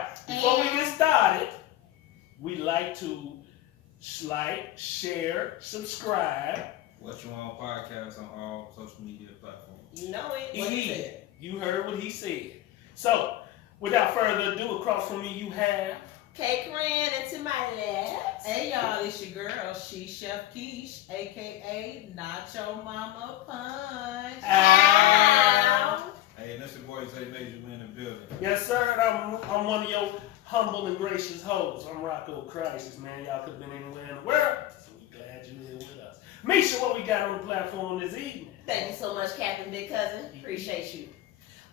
right, before we get started, we like to like, share, subscribe. What You On podcast on all social media platforms. You know it. What he said. You heard what he said. So, without further ado, across from me you have K. Corinne, and to my left. Hey y'all, it's your girl, She Chef Keish, aka Nacho Mama Punch. Ow. Hey, and that's your boy Zay Major in the building. Yes, sir. I'm one of your humble and gracious hosts. I'm Rocco Crisis, man. Y'all could have been anywhere in the world, so we glad you're here with us. Misha, what we got on the platform this evening? Thank you so much, Captain Big Cousin. Appreciate you.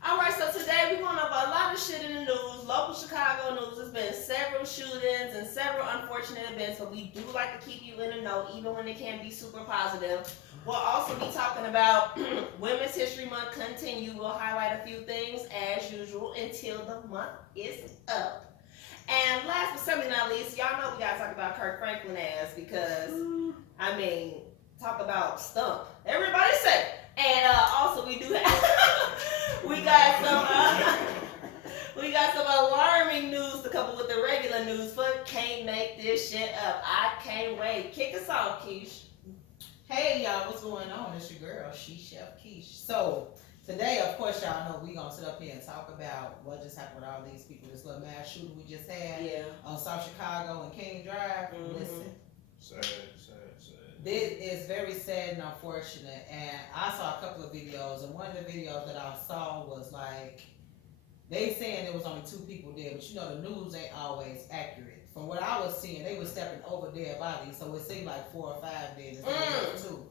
Alright, so today we're going over a lot of shit in the news, local Chicago news. There's been several shootings and several unfortunate events, but we do like to keep you in the know, even when it can be super positive. We'll also be talking about Women's History Month continue. We'll highlight a few things as usual until the month is up. And last but certainly not least, y'all know we gotta talk about Kirk Franklin ass because, I mean, talk about stump. Everybody say. And also we do have, we got some alarming news to couple with the regular news. But can't make this shit up. I can't wait. Kick us off, Keish. Hey y'all, what's going on? It's your girl, She Chef Keish. So, today, of course, y'all know we gonna sit up here and talk about what just happened with all these people. This little mass shooting we just had on South Chicago and King Drive. Listen. Sad. This is very sad and unfortunate, and I saw a couple of videos, and one of the videos that I saw was like, they saying there was only 2 people dead, but you know the news ain't always accurate. From what I was seeing, they were stepping over dead bodies, so it seemed like 4 or 5 dead instead of 2.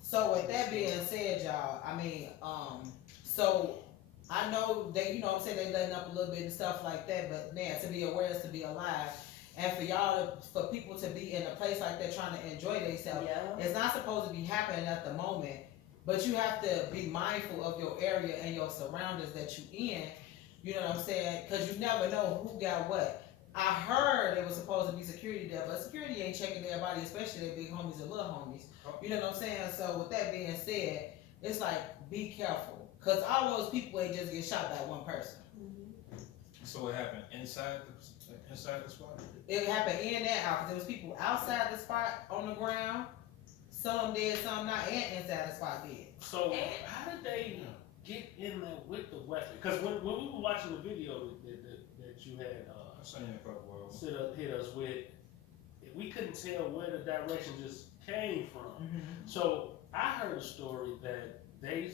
So with that being said, y'all, I mean, so I know they, you know what I'm saying, they letting up a little bit and stuff like that, but man, to be aware is to be alive. And for y'all, for people to be in a place like that trying to enjoy themselves, it's not supposed to be happening at the moment. But you have to be mindful of your area and your surroundings that you in. You know what I'm saying? Because you never know who got what. I heard it was supposed to be security there, but security ain't checking everybody, especially their big homies and little homies. You know what I'm saying? So with that being said, it's like, be careful. Because all those people ain't just get shot by one person. So it happened inside the spot? It happened in and out because there was people outside the spot on the ground, some dead, some not, and inside the spot dead. So how did they get in there with the weapon? Because when we were watching the video that you had hit us with, we couldn't tell where the direction just came from. So I heard a story that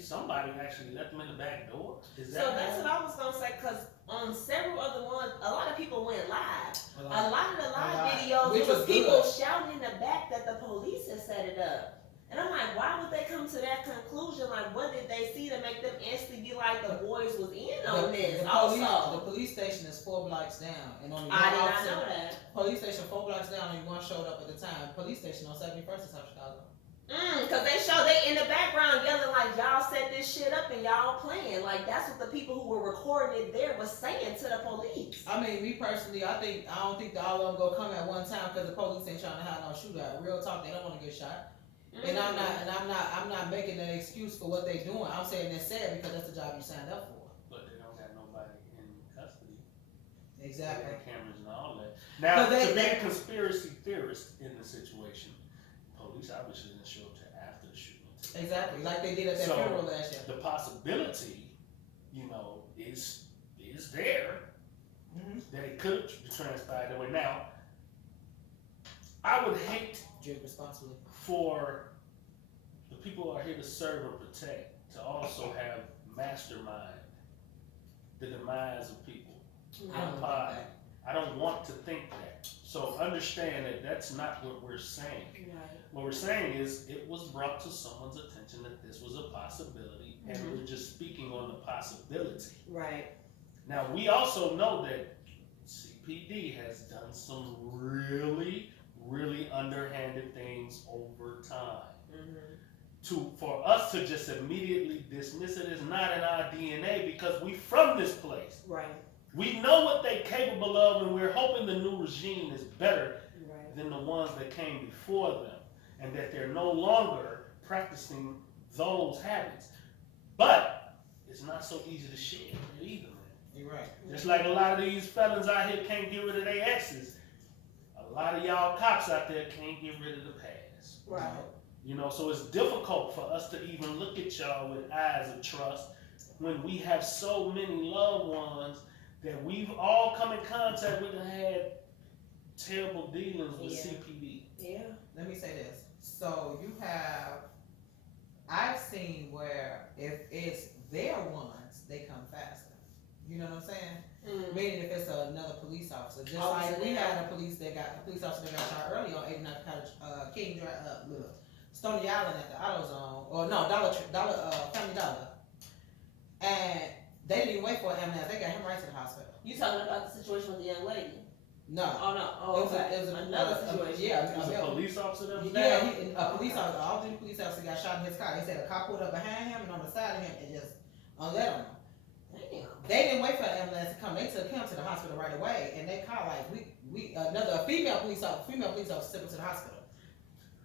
somebody actually let them in the back door. So that's what I was gonna say, because on several other ones, a lot of people went live. A lot of the live videos, it was people shouting in the back that the police had set it up. And I'm like, why would they come to that conclusion? Like, what did they see to make them instantly be like the boys was in on this? The police station is 4 blocks down, and only I did not know that. Police station 4 blocks down, only one showed up at the time. Police station on 71st in South Chicago. Cause they in the background yelling like y'all set this shit up and y'all playing. Like that's what the people who were recording it there was saying to the police. I mean, me personally, I don't think that all of them go come at one time because the police ain't trying to have no shootout. Real talk, they don't want to get shot. And I'm not making an excuse for what they doing. I'm saying it's sad because that's the job you signed up for. But they don't got nobody in custody. Exactly. Cameras and all that. Now, to be a conspiracy theorist in the situation, police obviously didn't show up to after the shooting. Exactly, like they did at that funeral last year. The possibility, is there that it could have transpired that way. Now, I would hate drink responsibly for the people who are here to serve and protect to also have mastermind the demise of people. I don't want to think that. So understand that that's not what we're saying. What we're saying is it was brought to someone's attention that this was a possibility, and we're just speaking on the possibility. Right. Now, we also know that CPD has done some really, really underhanded things over time. For us to just immediately dismiss it is not in our DNA because we from this place. Right. We know what they're capable of, and we're hoping the new regime is better than the ones that came before them, and that they're no longer practicing those habits. But it's not so easy to share either, man. You're right. Just like a lot of these felons out here can't get rid of their exes, a lot of y'all cops out there can't get rid of the past. Right. You know, so it's difficult for us to even look at y'all with eyes of trust when we have so many loved ones that we've all come in contact with and had terrible dealings with Yeah. CPD. Yeah. Let me say this. So you have, I've seen where if it's their ones, they come faster. You know what I'm saying? Mm. Meaning if it's another police officer, just Officer like we there. had a police officer that got shot early on 89 College, King Drive, Stony Island at the AutoZone, or no, Family Dollar, and they didn't even wait for an ambulance. They got him right to the hospital. You talking about the situation with the young lady? No, Oh no. Oh, okay. it was Another situation. Yeah, It was a police officer that was yeah, there. a police officer, all three police officers got shot in his car. They said a cop pulled up behind him and on the side of him and just let him. Damn. They didn't wait for the ambulance to come. They took him to the hospital right away, and they called like another female police officer took him to the hospital.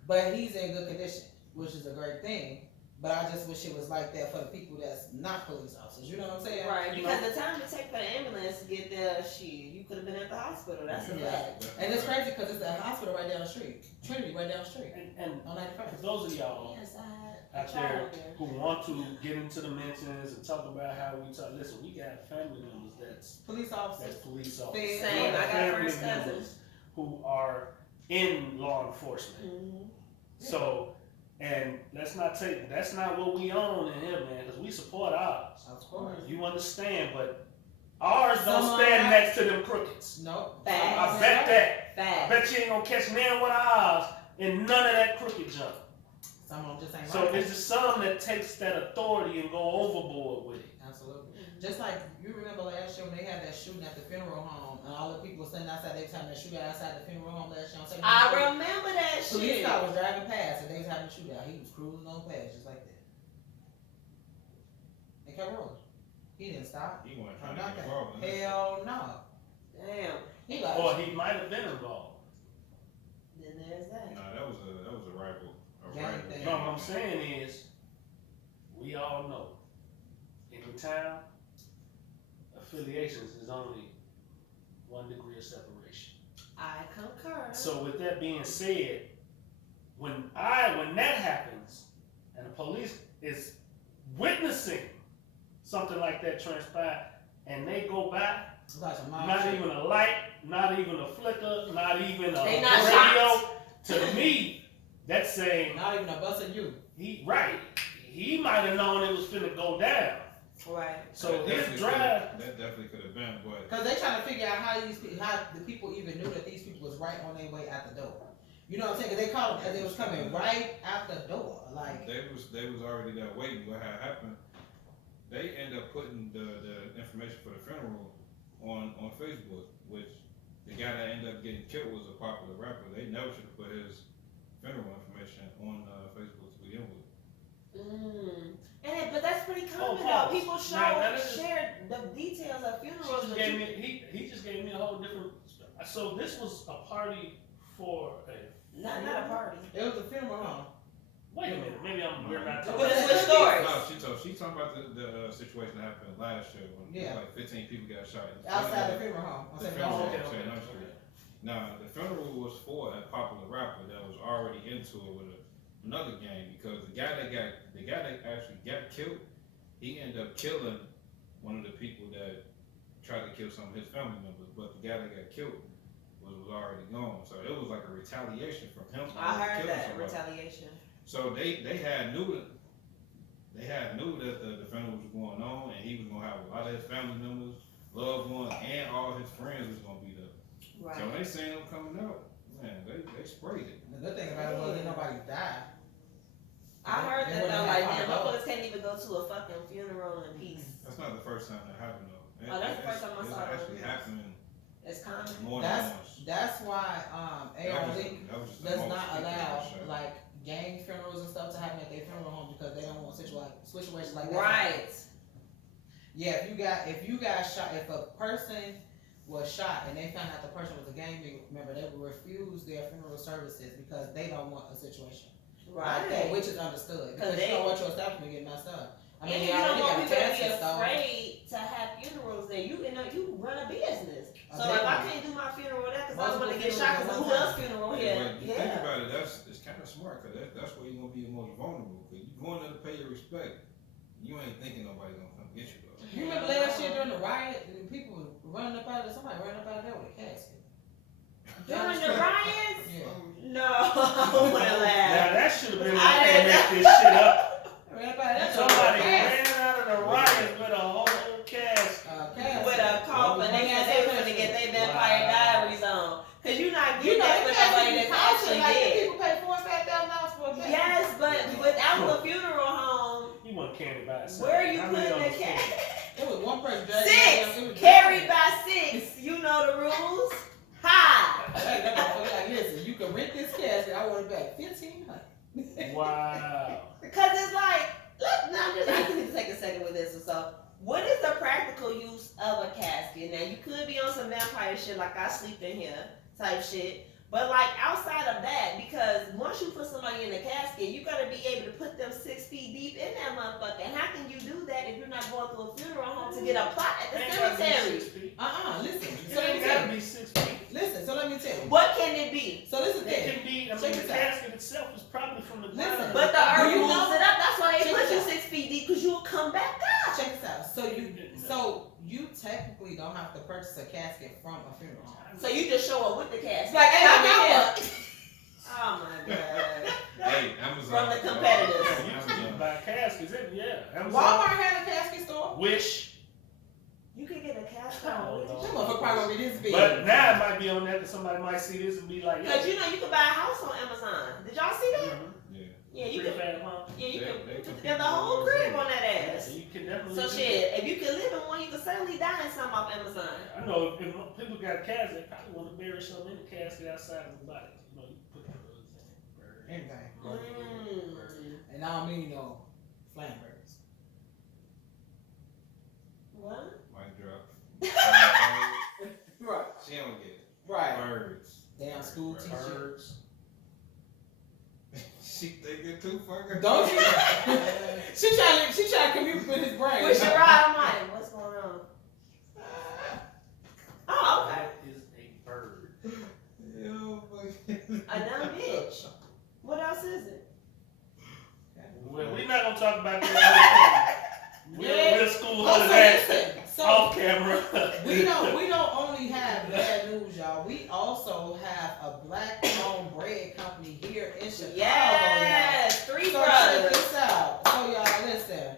But he's in good condition, which is a great thing. But I just wish it was like that for the people that's not police officers. You know what I'm saying? Right, You because know- the time it take for the ambulance to get there, you could have been at the hospital. That's a Yeah. fact. And it's crazy because it's the hospital right down the street, Trinity right down the street And on 95. for those of y'all Yes, I out tried there there. who want to get into the mentions and talk about how we talk, listen, we got family members Police that's officers. police officers. Same, We I got family first cousins. members who are in law enforcement. Mhm. So, and that's not what we own in here, man, because we support ours. Of course. You understand, but ours don't Someone stand else- next to them crookeds. Nope. Facts. I bet that. I Fact. bet you ain't gonna catch near one of ours in none of that crooked junk. Some of them just ain't So right. it's just some that takes that authority and go overboard with it. Absolutely. Just like you remember last year when they had that shooting at the funeral home and all the people standing outside, they was having that shootout outside the funeral home last year on 17th I Street. remember that Police shit. car was driving past and they was having a shootout. He was cruising on past just like that. And kept rolling. He didn't stop. He wasn't Or trying to get nothing. involved in this. Hell no. Damn. He like, Or he might have been involved. Then there's that. Nah, that was a rival. Gang thing. No, what I'm saying is, we all know, in the town, affiliations is only 1 degree of separation. I concur. So with that being said, when that happens, and the police is witnessing something like that transpire, and they go by, it's like some mob not shit. even a light, not even a flicker, not even a They not radio, to me, that's saying, Not even a bus of you. he might have known it was finna go down. Right. So That his definitely drive, that definitely could have been, but Cause they trying to figure out how the people even knew that these people was right on their way out the door. You know what I'm saying? 'Cause they called them as they was coming right out the door. Like, they was already there waiting. What had happened? They end up putting the information for the funeral on Facebook, which the guy that ended up getting killed was a popular rapper. They never should have put his funeral information on Facebook to begin with. But that's pretty common pause. though. People Now, that is- share the details of he funerals, just but gave you, me, he just gave me a whole different, so this was a party for a, not a party. it was a funeral home. wait a minute, maybe we're not But talking. it's with stories. No, she's talking about the situation that happened last year when Yeah. like 15 people got shot. Outside the funeral home. The On funeral, 17th okay, Street. on 79th Street. Now, the funeral was for a popular rapper that was already into it with another gang because the guy that actually got killed, he ended up killing one of the people that tried to kill some of his family members, but the guy that got killed was already gone. So it was like a retaliation from him. I heard killing that somebody. retaliation. So they had knew that the funeral was going on, and he was gonna have a lot of his family members, loved ones, and all his friends was gonna be there. Right. So when they seen him coming out, man, they sprayed it. The good thing about it was that nobody died. I heard They that wouldn't though. have Like, found damn, out. motherfuckers can't even go to a fucking funeral in peace. That's not the first time that happened though. Oh, that's the first time I It's saw it. actually happening It's common. more than That's once. that's why That ARD was just the does most not people allow that shot. like gang funerals and stuff to happen at their funeral home because they don't want situations like that. Right. Yeah, if you got shot, if a person was shot and they found out the person was a gang member, they would refuse their funeral services because they don't want a situation like that, Right. which is understood 'Cause because you don't want your establishment getting messed up. I mean, And they you don't already want got people to be casket stone. afraid to have funerals there. You know, you run a business. A So big if I one. can't do my funeral there because I don't Multiple want to get funerals shot at because one who time. else funeral But here? you think Yeah. about it, it's kind of smart because that's where you're gonna be the most vulnerable. Cause you going there to pay your respect, you ain't thinking nobody gonna come get you though. You remember last year during the riot, and people were running up out of somebody running up out of there with a casket. During the riots? Yeah. No, I don't want to Now laugh. that should have been when I they didn't make this shit up. Ran up out of there. Somebody with a casket. ran out of the riot with a whole casket. Casket. With a coffin, they said they were gonna get their Vampire Diaries on. Cause you not You getting know, that the with somebody casket that's costing actually like dead. people pay $4,000 for a casket. Yes, but without a funeral home, You want candy by itself. where are you How putting many the of them cat? It was one person dragging Six, it was carried by six. You know the rules. Ha! That motherfucker like, listen, you can rent this casket. I want it back $1,500. Wow. Because it's like, look, now I need to take a second with this. So, what is the practical use of a casket? Now, you could be on some vampire shit, like I sleep in here type shit. But like outside of that, because once you put somebody in a casket, you gotta be able to put them 6 feet deep in that motherfucker. And how can you do that if you're not going through a funeral home to get a plot at the Ain't gotta be cemetery? 6 feet. Listen. It So let me ain't tell gotta you. be 6 feet. Listen, so let me tell you. What can it be? So this is the It thing. can be, I Check mean, the this out. casket itself is probably from the Listen. ground. But the Do earth you moves know- it up. That's why they Check put this you out. 6 feet deep, because you'll come back up. Check this out. So you technically don't have to purchase a casket from a funeral home. So you just show up with the casket. It's like, hey, I Come got here. one. Oh my god. Hey, Amazon. From the competitors. You can buy caskets, yeah. Amazon. Walmart had a casket store. Wish. You can get a casket Oh, on no. That motherfucker probably gonna be this big. But now it might be on there because somebody might see this and be like, because you know you can buy a house on Amazon. Did y'all see that? Yeah. Yeah, you Pretty can. fat, huh? Yeah, you They can compete put together a with whole those crib things. on that ass. You can definitely So do shit, if you can live in one, you can certainly die in some off Amazon. that. I know if people got caskets, they probably want to bury something in the casket outside of the body. You know, you put the birds in. Bird. Anything. Mm. And I don't mean no flame birds. What? Mic drop. Right. She don't get it. Right. Birds. Damn school teacher. Birds. She think it too fucking. Don't you? she trying to commute with his brain. With your I'm like, what's going on? Oh, okay. That is a bird. Yo, A dumb bitch. What else is it? Well, we're not gonna talk about that. We'll school Oh, her so that listen. So off camera. we don't only have bad news, y'all. We also have a black-owned bread company here in Chicago, Yes, y'all. three So check brothers. this out. So y'all listen.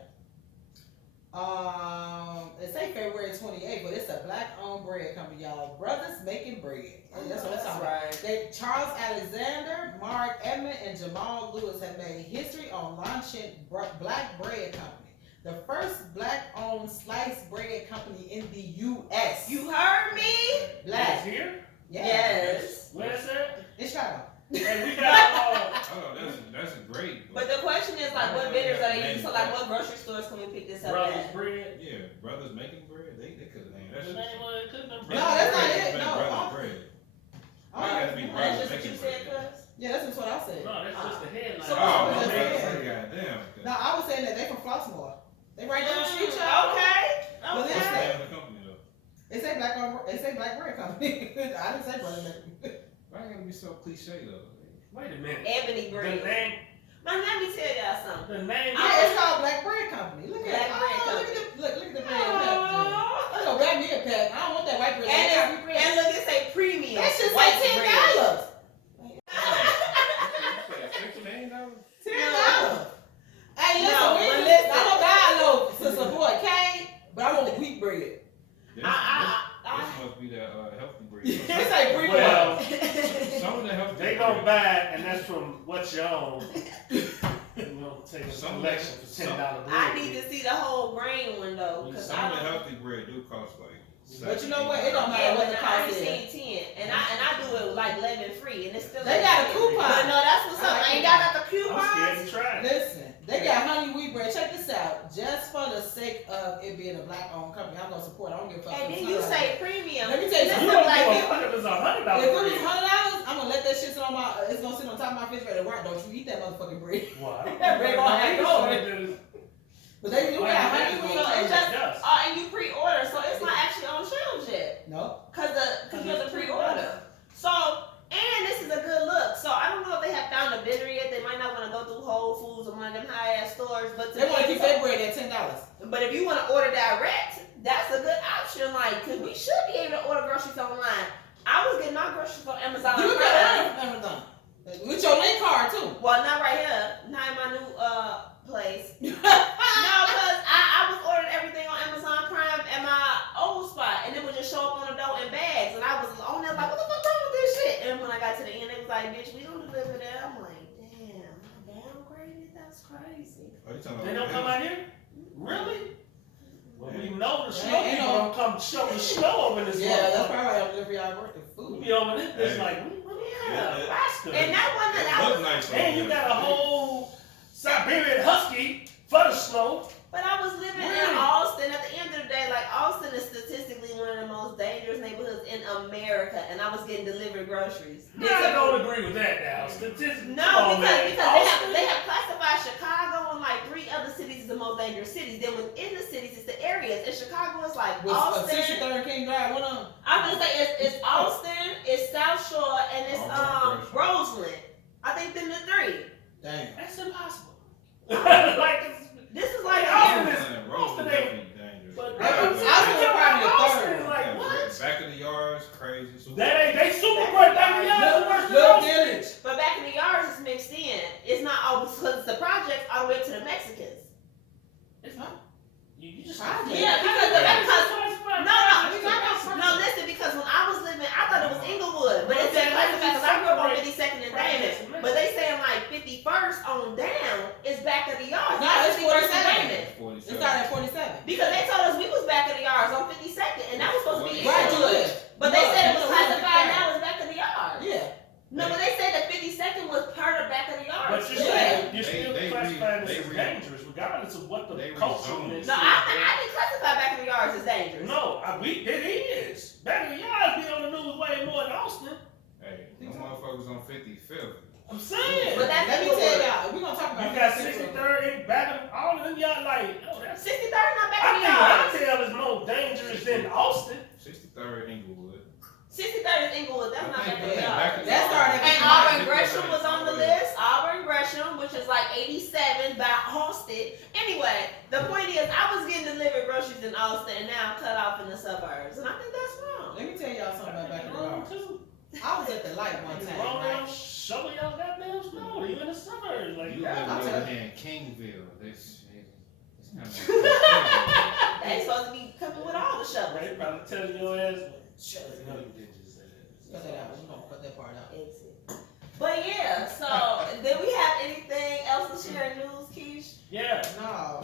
It say February 28th, but it's a black-owned bread company, y'all. Brothers making bread. And that's what I'm talking about. right. They, Charles Alexander, Mark Edmond, and Jamal Lewis have made history on launching Black Bread Company, the first black-owned sliced bread company in the U.S. You heard me? It's Black. here? Yeah. Yes. Where's that? In Chicago. And we got Oh, that's great. But the question is like, what vendors are they using? So like, what grocery stores can we pick this up Brothers at? Bread. Yeah, brothers making bread. They could have named that The shit. name of it couldn't have No, that's not Bread. it. It's No. Brothers bread. Oh, Why gotta be That's brothers just what you making said, bread? cuz? yeah, that's what I said. No, that's just the headline. So- Oh, that's okay. it. Goddamn. No, I was saying that they from Flossmoor. They right down the street, y'all. Okay. Well, What's the Okay. name of the company though? It say Black Bread Company. I didn't say Brother Making. Why gotta be so cliche though? Wait a minute. Ebony The bread. name. Man, let me tell y'all something. The name. Yeah, it's called Black Bread Company. Look at Black it. Bread Oh, Company. look at the bread. I'm gonna grab me a pack. I don't want that white bread. And, That white bread. and look, it say premium. That shit white say bread. $10. $16? $10. Hey, listen, No, we but just, listen. I'm gonna buy a loaf to support Kane, but I want the wheat bread. This must be that healthy bread. It say premium. Well, Some of the healthy they bread. gonna buy it, and that's from what you own. We're gonna take a Some of selection that- for $10 bread. I need to see the whole grain one though, cause Some I of the don't. healthy bread do cost like. But you know what? It don't Yeah, matter what but the I cost only is. seen 10, and I do it like lemon free, and it's still. They got a coupon. But no, that's what's up. I ain't got the I'm scared coupons. to try it. Listen, they got honey wheat bread. Check this out. Just for the sake of it being a black-owned company, I'm gonna support it. I don't give a fuck. And if then it's you $100. say premium. Let me tell you Listen, You something. don't like, give a fuck if it's $100 If it was bread. $100, I'm gonna let that shit sit on my. It's gonna sit on top of my refrigerator. Right? Don't you eat that motherfucking bread? Why? That bread gonna hang over. But they do got honey wings. So it's just, dust. and you pre-order, so it's not actually on shelves yet. No. Cause you have to pre-order. So, and this is a good look. So I don't know if they have found a vendor yet. They might not want to go through Whole Foods or one of them high-ass stores, but They want to keep their bread at $10. But if you want to order direct, that's a good option. Like, cause we should be able to order groceries online. I was getting my groceries on Amazon. You Prime. got Amazon with your link card too. Well, not right here. Not in my new place. No, cause I was ordering everything on Amazon Prime at my old spot, and it would just show up on the door in bags, and I was on there like, what the fuck wrong with this shit? And when I got to the end, they was like, bitch, we don't deliver that. I'm like, damn, I downgraded. That's crazy. They don't come out here? Really? Well, we know the Yeah, snow ain't people no- don't come show the snow over this Yeah, that's motherfucker. probably why y'all deliver y'all work the We food. be over this bitch Hey. like, what do we have? Yeah. Bastard. And that one that I Look was, nice. And you got a whole Siberian Husky for the snow. but I was living in Really? Austin. At the end of the day, like Austin is statistically one of the most dangerous neighborhoods in America, and I was getting delivered groceries. I don't agree with that now. Statistics. No, because they have classified Chicago and like 3 other cities as the most dangerous cities. Then within the cities, it's the areas. And Chicago is like With Austin. 63rd King Drive, one of them. I'm gonna say it's Austin, it's South Shore, and it's Roseland. I think them the 3. Damn. That's impossible. Like, This is like Austin here. is- Roasted definitely dangerous. but Austin Austin probably a Austin third. is like, what? Back of the yards, crazy. That ain't, they super great back in the yard worse than Little Austin. village. But back in the yards, it's mixed in. It's not all because it's the project all the way up to the Mexicans. It's not. You just. Project. Yeah, because No, listen, because when I was living, I thought it was Inglewood, but it's been classified because I grew up on 52nd and Damon. But they saying like 51st on down is back of the yards. No, not it's 51st and 47. Damon. It started at 47. Because they told us we was back of the yards on 52nd, and that was supposed to be Right, you Inglewood. live. But they said it was You know, classified now as back of the yards. Yeah. No, but they said that 52nd was part of back of the yards. But you're Yeah. saying you're still They classifying they this as re- dangerous, regardless of what the they culture rezoned. is. No, I didn't classify back of the yards as dangerous. No, it is. Back in the yards be on the news way more than Austin. Hey, them motherfuckers on 55th. I'm saying. But that's Let me tell y'all, we're gonna talk You about got 53rd. 63rd in back of all of them y'all like, oh, that's 63rd not back I of the think yards. Rockdale is more dangerous than Austin. 63rd Inglewood. 63rd is Inglewood. That's not back of the Yeah, yards. back of the That started And at Auburn Gresham was on the list. Auburn Gresham, which is like 87 by Halsted. Anyway, the point is, I was getting delivered groceries in Austin, and now I'm cut off in the suburbs, and I think that's wrong. Let me tell y'all something about back in the Wrong yard. too. I was at the light one It's time, wrong right? to shovel y'all goddamn snow. You in the suburbs like You that. live tell over you. here in Kingville. It's not They supposed to be coming with all the shovels. They probably tell your ass. You know you did just say Cut that out. that. We're gonna cut that part out. Exit. But yeah, so did we have anything else to share in news, Keish? Yeah. No.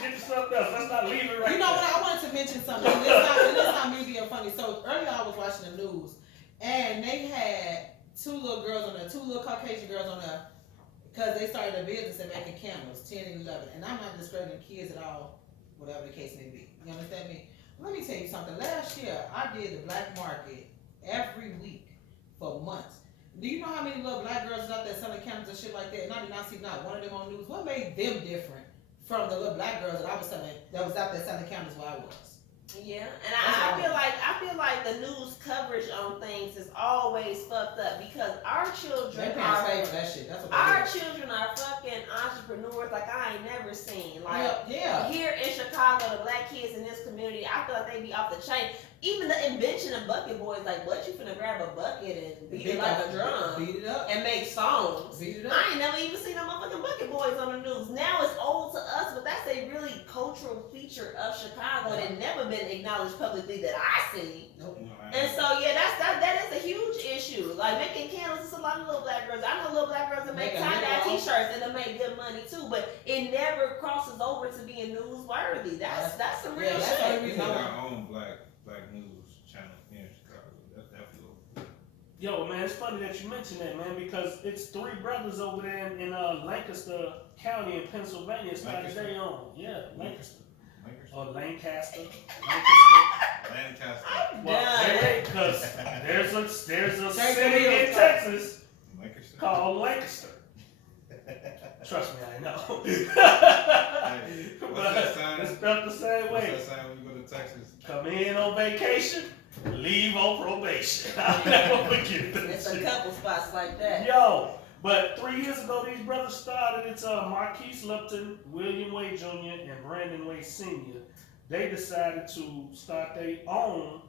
Get to something else. Let's not leave it right You know there. what? I wanted to mention something. And it's not me being funny. So earlier I was watching the news, and they had 2 little girls on there, 2 little Caucasian girls on there, because they started a business of making candles, 10 and 11. And I'm not discrediting kids at all, whatever the case may be. You understand me? Let me tell you something. Last year I did the black market every week for months. Do you know how many little black girls was out there selling candles and shit like that? And I did not see not one of them on news. What made them different from the little black girls that I was selling, that was out there selling candles where I was? Yeah, and I feel like the news coverage on things is always fucked up because our They children parents are pay for that shit. That's what our they children are fucking entrepreneurs like I ain't never seen. do. Like Yeah. here in Chicago, the black kids in this community, I feel like they be off the chain. Even the invention of bucket boys, like what you finna grab a bucket and beat it like a drum Beat it up. and make songs. Beat it up. I ain't never even seen them motherfucking bucket boys on the news. Now it's old to us, but that's a really cultural feature of Chicago that never been acknowledged publicly that I see. Nope. And so yeah, that is a huge issue. Like making candles, it's a lot of little black girls. I know little black girls that make Make a tie-dye little- t-shirts and they make good money too, but it never crosses over to being newsworthy. That's some real Yeah, that's shit. the We reason need I our own black news channel here in Chicago. That's definitely. Yo, man, it's funny that you mentioned that, man, because it's 3 brothers over there in Lancaster County in Pennsylvania. It's like Lancaster? they own. Yeah, Lancaster. Or Lancaster. Lancaster. Well, because there's a Take city the in wheel. Texas Lancaster. called Lancaster. Trust me, I know. What's But that sign? it's spelled the same What's way. that sign when you go to Texas? Come in on vacation, leave on probation. I'll never forget It's this a shit. couple spots like that. Yo, but 3 years ago, these brothers started. It's Marquise Lupton, William Wade Jr., and Brandon Wade Sr. They decided to start their own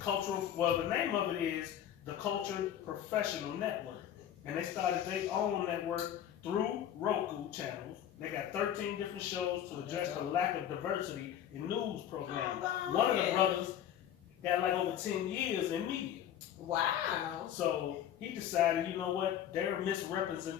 cultural. Well, the name of it is the Culture Professional Network, and they started their own network through Roku channels. They got 13 different shows to address the lack of diversity in news programming. One of the brothers got like over 10 years in media. Wow. So he decided, you know what, they're misrepresenting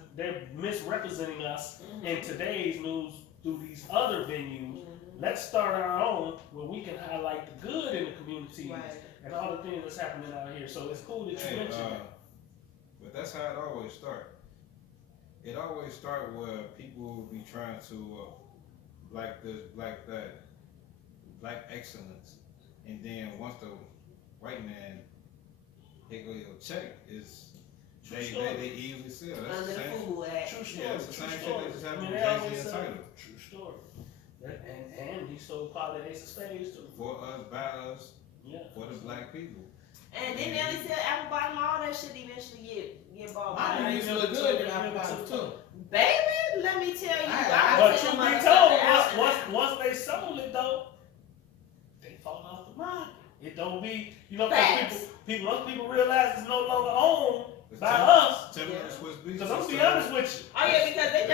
us in today's news through these other venues. Let's start our own where we can highlight the good in the community Right. and all the things that's happening out here. So it's cool that you mentioned that. But that's how it always starts. It always starts where people will be trying to like this, like that, black excellence, and then once the white man hit go your check, is they easily sell. That's Under the the same. FUBU Act. True story. Yeah, it's the True same shit story. that just I happened mean, with they Jay-Z always and say Tidal. true story. And he sold part of Ace of Spades too. For us, by us, Yeah. for the black people. And then they only sell apple bottom, all that shit eventually get bought My by. dude used to look good in apple bottoms too. Baby, let me tell you, I But was truth in be motherfucking told, out and out. once they sold it though, they fall off the market. It don't be, you know, 'cause Facts. once people realize it's no longer owned It's by Tim- us. Timberland Yeah. Swiss Beats. Because I'm gonna be it's, honest with you. Oh yeah, because they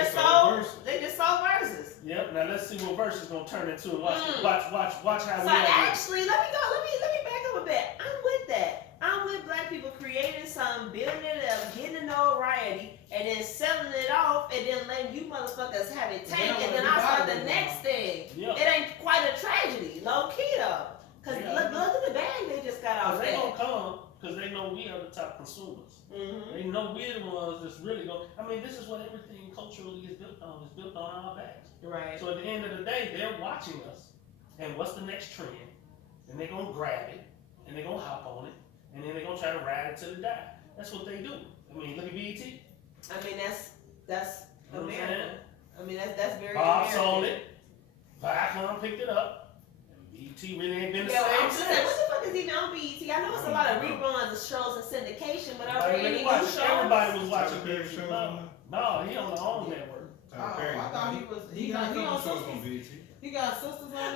just sold verses. Yep. Now let's see what verse is gonna turn into. And watch Mm. how So we are. actually, let me back up a bit. I'm with that. I'm with black people creating something, building it up, getting the notoriety, and then selling it off, and then letting you motherfuckers have it tanked, and then I start the next thing. Yeah. It ain't quite a tragedy, low key though. Cause Yeah. look at the bag they just got Cause off they that. gonna come because they know we are the top consumers. Mm-hmm. They know we're the ones that's really going. I mean, this is what everything culturally is built on. It's built on our backs. Right. So at the end of the day, they're watching us, and what's the next trend? And they're gonna grab it, and they're gonna hop on it, and then they're gonna try to ride it till they die. That's what they do. I mean, look at BET. I mean that's You know what I'm America. saying? I mean that's very Bob American. sold it. Viacom picked it up. And BET really ain't been the Yeah, well, I'm same just saying, what since. the fuck is even on BET? I know it's a lot of reruns of shows and syndication, but are there Everybody any new watched- shows? Everybody was Tyler watching Perry BET. shows No, on no, he on the own network. Oh, Tyler Perry. I thought he was. He got a He on couple shows on sisters. BET. He got sisters on there.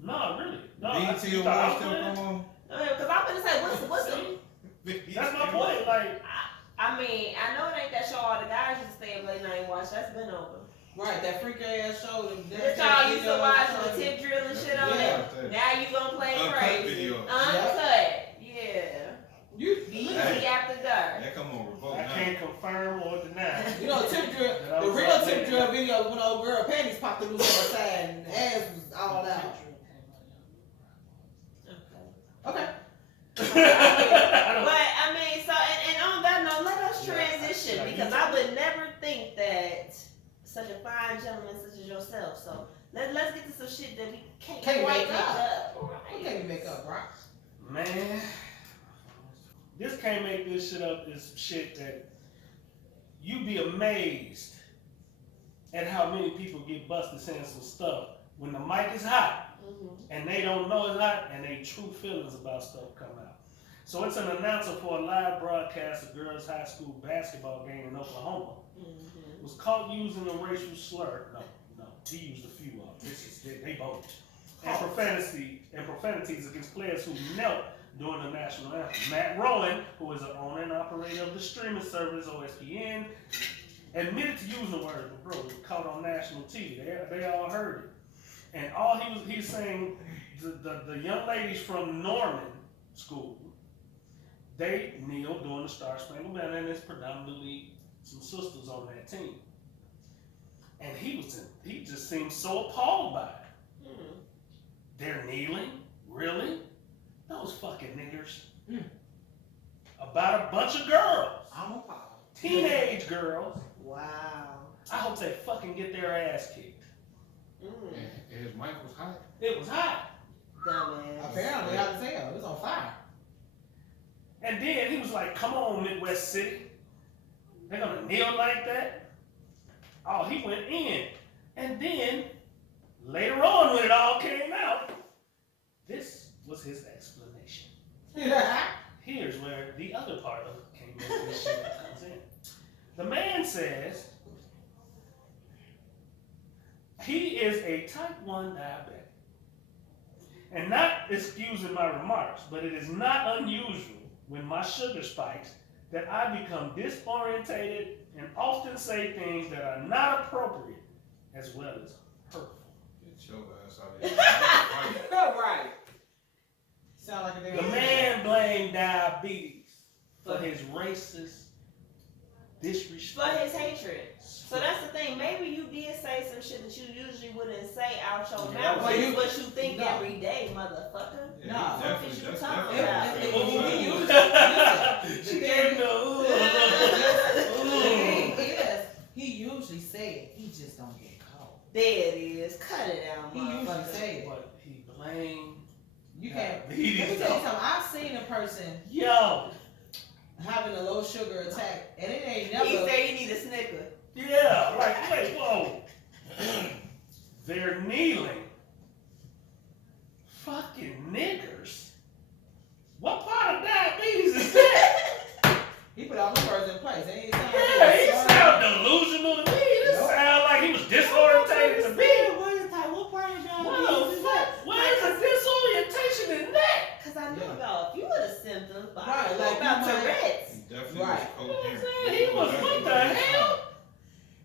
No, really. No, BET you Awards thought I was still playing? come on. Because I'm gonna say, what's the? That's my point. Like, I mean, I know it ain't that show all the guys used to stay up late night and watch. That's been over. Right, that freak ass show. That y'all used to watch with tip drill and shit on Yeah. it. Now you gonna play Uncut crazy. video. Uncut. Yeah. You, BET After Dark. That come on revolt I now. can't confirm or deny. you know, tip drill. That The was real up tip there. drill video when old girl panties popped the loose on her side and the ass was all out. Okay. I don't- But I mean, so and on that note, let us transition because I would never think that such a fine gentleman such as yourself. So let's get to some shit that we can't Can't quite make make up. up. What Right. can you make up, bro? Man, this can't make this shit up is shit that you be amazed at how many people get busted saying some stuff when the mic is hot Mhm. and they don't know it's hot and they true feelings about stuff come out. So it's an announcer for a live broadcast of girls' high school basketball game in Oklahoma. Mhm. Was caught using a racial slur. No, he used a few of them. This is they both. And profanities against players who knelt during the national anthem. Matt Rowan, who is the owner and operator of the streaming service OSPN, admitted to using the word, but bro, it was caught on national TV. They all heard it. And all he's saying, the young ladies from Norman School, they kneel during the Star Spangled Banner, and it's predominantly some sisters on that team. And he just seemed so appalled by it. Mhm. They're kneeling? Really? Those fucking niggers. Mm. About a bunch of girls. I'm a pop. Teenage girls. Wow. I hope they fucking get their ass kicked. Mm. And his mic was hot. It was hot. Dumbass. Apparently, I can tell. It was on fire. And then he was like, come on, Midwest City. They're gonna kneel like that? Oh, he went in. And then, later on when it all came out, this was his explanation. Here's where the other part of it came in, this shit comes in. The man says he is a type 1 diabetic. And not excusing my remarks, but it is not unusual when my sugar spikes that I become disorientated and often say things that are not appropriate as well as hurtful. Get your ass out of here. Right. Sound like a damn. The man blamed diabetes for his racist disrespect. For his hatred. So that's the thing. Maybe you did say some shit that you usually wouldn't say out your Yeah, mouth. well, It's you- what you think no. every day, motherfucker. Yeah, Nah, he what definitely- is you that's talking definitely- about? She gave me The the thing is, he usually say it, he just don't get caught. There it is. Cut it out, He usually motherfucker. say it. But he blamed You can't. Let diabetes. me tell you something. I've seen a person Yo, having a low sugar attack, and it ain't He never. said you need a Snicker. yeah, like, wait, whoa. They're kneeling. Fucking niggers. What part of diabetes is that? He put all the words in place. Ain't sound Yeah, he like sound delusional to me. This Nope. sound like he was disorientated to me. What part of What the fuck? Where's the disorientation in that? Cause I know Yeah. about a few of the symptoms, but I Right, don't know like about you might- Tourette's. He definitely Right. was coherent. He was, what the hell?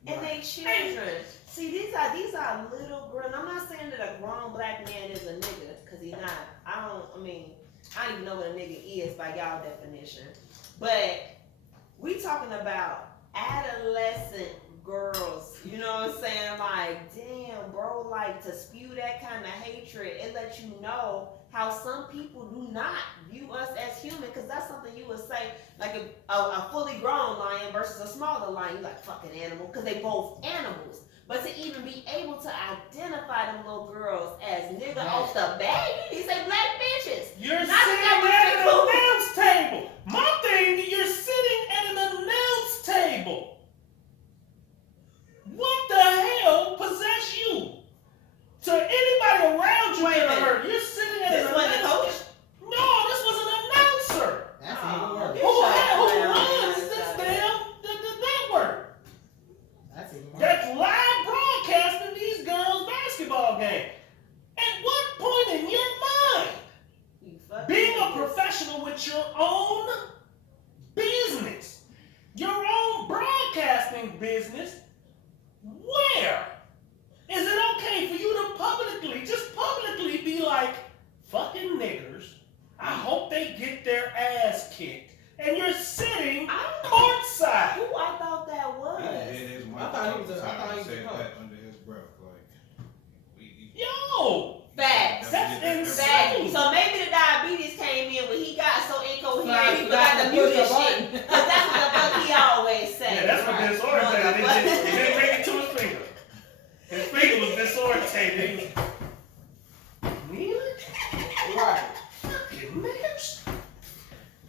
And they children. See, these are little girls. I'm not saying that a grown black man is a nigga, cause he's not. I don't even know what a nigga is by y'all definition. But we talking about adolescent girls. You know what I'm saying? Like, damn, bro, like to spew that kind of hatred, it lets you know how some people do not view us as human, because that's something you would say, like a fully grown lion versus a smaller lion. You like fucking animal, because they both animals. But to even be able to identify them little girls as nigga off the bat, you need to say black bitches. You're Not sitting that at we're an announce table. My thing, you're sitting at an announce table. What the hell possessed you? To anybody around you Wait a could have minute. heard. You're sitting at This an wasn't the announce coach? No, this was an announcer. That's Oh, even worse. you Who shut down, runs man. this the network? That's even worse. That's live broadcasting these girls' basketball game. At what point in your mind, You fucking being a niggas. professional with your own business, your own broadcasting business, where is it okay for you to just publicly be like, fucking niggers, I hope they get their ass kicked, and you're sitting I don't know courtside? who I thought that was. He hit his mic I thought he was a- I time thought he and was a said coach. that under his breath, like Yo, Facts. That's insane. Exactly. So maybe the diabetes came in when he got so incoherent, Right, he you forgot got to to mute push his the shit. button. Cause that's what the fuck he always say. yeah, that's what Right. disorientated. He Motherfucker. didn't make it to his finger. His finger was disorientated. He was kneeling. Right. Fucking niggers.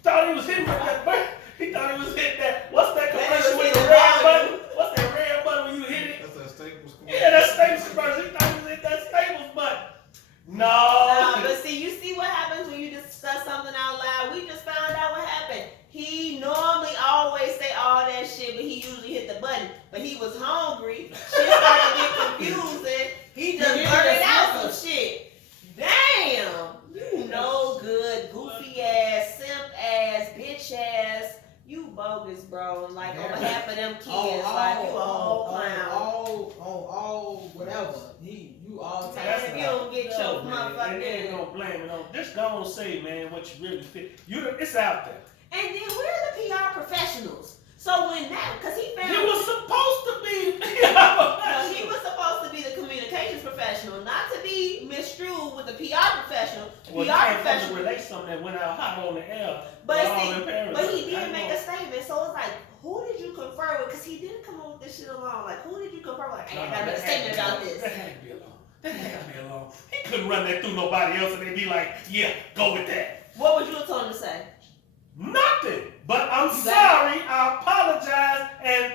Thought he was hitting that button. He thought he was hitting that. What's that Maybe he commercial was with the hitting red volume. button? What's that red button when you hit it? that's that Staples commercial. Yeah, that's Staples commercial. He thought he was hitting that Staples button. No. But see, you see what happens when you discuss something out loud. We just found out what happened. He normally always say all that shit, but he usually hit the button. But he was hungry. Shit started to get confusing. He just Yeah, blurted that's out awesome. some shit. Damn. You no good, goofy ass, simp ass, bitch ass. You bogus, bro. Like over Yeah. half of them kids, like you a whole clown. Whatever. You all Man, types if of you don't get No, your man, and they ain't motherfucking. gonna blame it on. Just gonna say, man, what you really feel. It's out there. And then where are the PR professionals? So when that, because he found. He was supposed to be. No, he was supposed to be the communications professional, not to be misstrued with the PR professional. Well, you PR can't come to professional. relate something that went out hot on the air. But while see, in Paris. but he I did make know. a statement, so it's like, who did you confer with? Because he didn't come up with this shit alone. Like, who did you confer with? Like, hey, I gotta make a statement about this. That had to be alone. That had to be alone. He couldn't run that through nobody else and they'd be like, yeah, go with that. What would you have told him to say? Nothing. But I'm You sorry. I apologize. And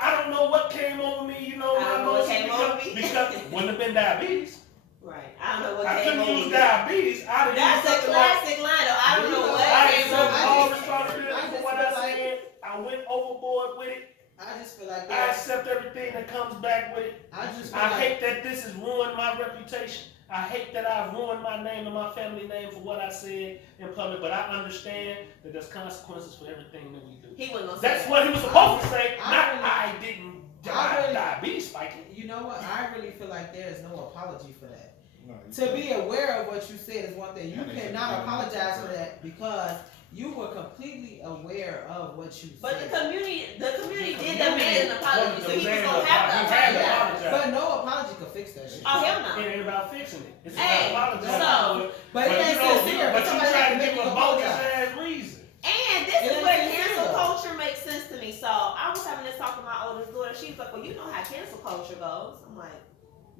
I don't know what came over me. You know, I don't know what came over me. because it wouldn't have been diabetes. Right. I don't know what I came couldn't over use me. diabetes. I'd have That's used a something like, classic line though. I don't know what I came accept over all me. responsibility I for just what feel I like- said. I went overboard with it. I just feel like I accept everything that comes back with it. I just feel I like hate that this has ruined my reputation. I hate that I've ruined my name and my family name for what I said in public, but I understand that there's consequences for everything that we do. He wasn't gonna say That's that. what he was supposed to say, I not really- I didn't I die really- diabetes spiking. you know what? I really feel like there is no apology for that. No, you To can't. be aware of what you said is one thing. You Yeah, they cannot said- apologize for that because you were completely aware of what you But the said. community did community demand an apology, wanted so the he was man gonna to have to apologize. He had to apologize. apologize. But no apology could fix that shit. Oh hell It no. ain't about fixing it. It's Hey, about apologizing. so- But it you ain't know, sincere. but you Somebody try has to to make give you a bogus apologize. ass reason. And this It is ain't where sincere, cancel though. culture makes sense to me. So I was having this talk with my oldest daughter. She was like, "Well, you know how cancel culture goes." I'm like,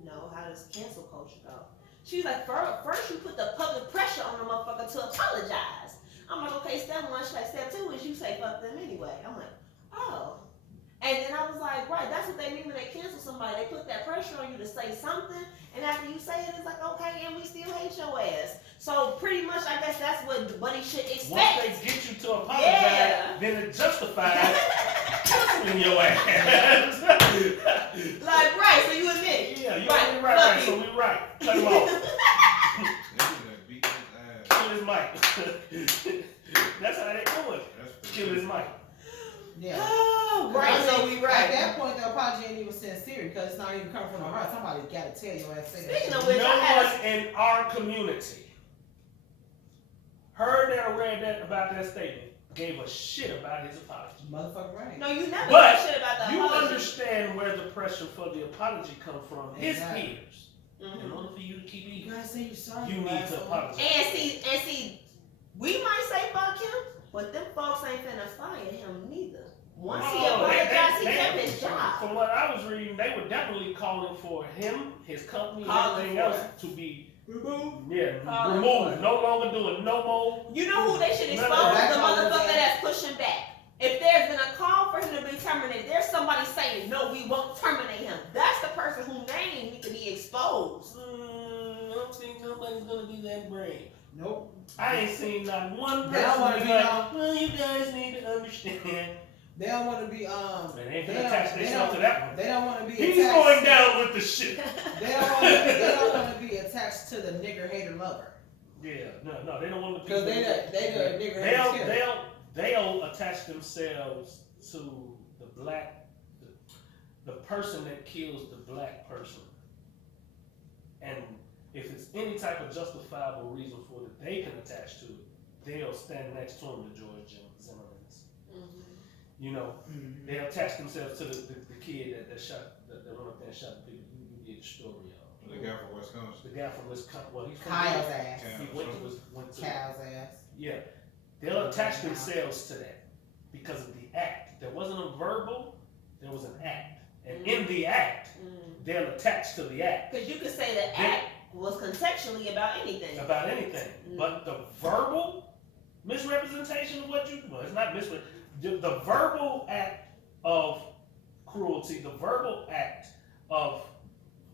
"No, how does cancel culture go?" She's like, "First you put the public pressure on the motherfucker to apologize." I'm like, "Okay, step one." She's like, "Step two is you say fuck them anyway." I'm like, "Oh." And then I was like, right, that's what they mean when they cancel somebody. They put that pressure on you to say something, and after you say it, it's like, okay, and we still hate your ass. So pretty much, I guess that's what Buddy should Once expect. they get you to apologize, Yeah. then it justifies canceling your ass. Like, right, so you admit it. Yeah, you Right, ain't right, fuck right, you. so we right. Cut him off. They just beat his ass. Kill his mic. That's how they do it. That's Kill his mic. Yeah. Oh, I right, mean, so we At right. that point, the apology ain't even sincere because it's not even coming from the heart. Somebody gotta tell your ass. Say that Speaking shit. of which, No I had one in our community heard that or read that about that statement, gave a shit about his apology. Motherfucker, right? no, you never But give a shit about the You apology. understand where the pressure for the apology come from, his Exactly. peers. In Mhm. order for you to keep You eating, gotta say you're sorry. you need to asshole. apologize. And see, we might say fuck him, but them folks ain't finna fire him neither. Once he Oh, apologized, he they- kept his job. From what I was reading, they were definitely calling for him, his company, and Calling everything for else it. to be Remove. Calling removed. for it. No longer doing no more. You know who they should None expose? of The that. motherfucker that's pushing back. If there's been a call for him to be terminated, there's somebody saying, no, we won't terminate him. That's the person whose name needs to be exposed. I don't think nobody's gonna be that brave. Nope. I ain't seen not one They don't person wanna that's be like, on- well, you guys need to understand. They don't want to be Man, they ain't They gonna don't- attach they themselves to don't- that one. They don't want to be. He's attached. going down with the shit. They don't want to be attached to the nigger hater lover Yeah, no, they don't want to be. because they the nigger hater killer. They'll attach themselves to the black, the person that kills the black person, and if it's any type of justifiable reason for it, they can attach to it. They'll stand next to him, the George Zimmermans. You know, Mhm. they'll attach themselves to the kid that shot, that went up there and shot the people. You did the story, y'all. The guy from Wisconsin. The guy from Wisconsin. Well, he's from Kyle's ass. He went to Kyle's ass. yeah. They'll attach themselves to that because of the act. There wasn't a verbal, there was an act. And in the act, they'll attach to the act Because you could say the act was contextually about anything. about anything. But the verbal misrepresentation of what you, well, it's not misrepresentation. The verbal act of cruelty, the verbal act of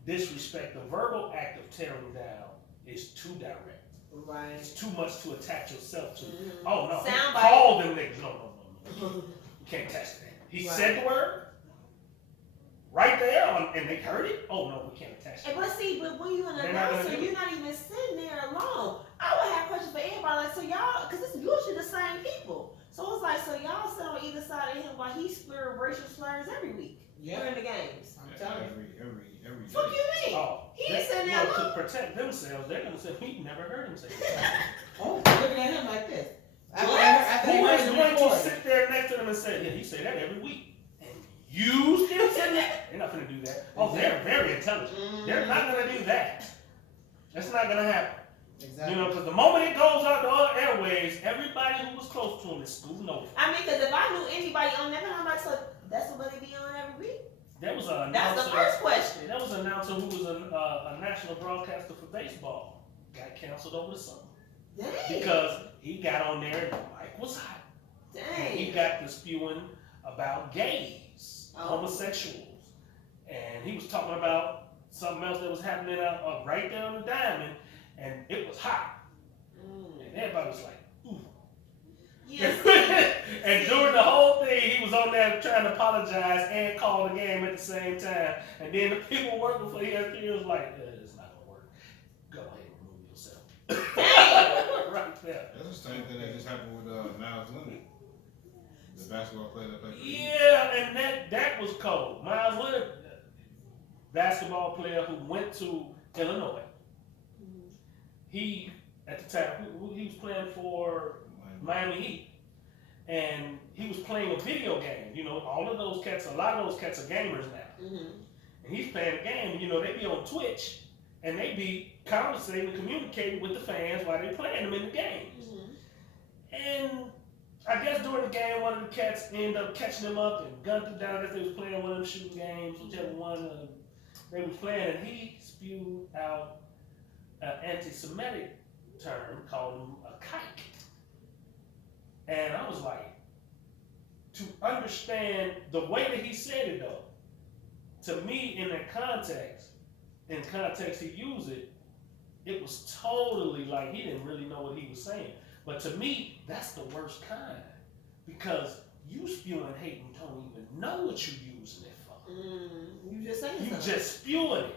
disrespect, the verbal act of tearing down is too direct. Right. It's too much to attach yourself to. Mhm. Oh no, he Soundbite. called them niggas. No. You can't attach that. He Right. said the word right there, and they heard it. Oh no, we can't attach And that. but see, but when you're an They're not gonna announcer, do it. you're not even sitting there alone. I would have questions for everybody, like, so y'all, because it's usually the same people. So it's like, so y'all sit on either side of him while he's slurring racial slurs every week during the games. I'm telling you. Every day. Fuck you mean? Oh, He they- ain't sitting there well, alone. to protect themselves, they're gonna say we never heard him say that. Oh, looking at him like this. After Who they heard is the going to recording. sit there next to them and say, yeah, he say that every week, and you still sitting there? They're not gonna do that. Oh, they're very intelligent. They're not gonna do that. That's not gonna happen. Exactly. You know, because the moment it goes out the airways, everybody who was close to him is scooting over. I mean, because if I knew anybody on that, I'm like, so that's what they be on every week? There was an That's announcer. the first question. There was an announcer who was a national broadcaster for baseball. Got canceled over the summer. Dang. because he got on there and the mic was hot. And he Dang. got to spewing about gays, Oh. homosexuals, and he was talking about something else that was happening right there on the diamond, and it was hot, and everybody was like, ooh. Yes. And during the whole thing, he was on there trying to apologize and call the game at the same time, and then the people working for ESPN was like, it's not gonna work. Go ahead and remove yourself. Dang. Right there. That's the same thing that just happened with Miles Leonard, the basketball player that played for the Eagles. Yeah, and that was cold. Miles Leonard, basketball player who went to Illinois. He, at the time, he was playing for Miami Heat. And he was playing a video game. You know, all of those cats, a lot of those cats are gamers now. Mm-hmm. And he's playing a game, you know, they be on Twitch and they be conversating, communicating with the fans while they playing them in the games. And I guess during the game, one of the cats ended up catching him up and gunned him down as they was playing one of them shooting games, whichever one they was playing, and he spewed out an anti-Semitic term, called him a kike. And I was like, to understand the way that he said it though, to me in that context, he used it, it was totally like he didn't really know what he was saying. But to me, that's the worst kind. Because you spewing hate and don't even know what you're using it for. You just saying You something. just spewing it.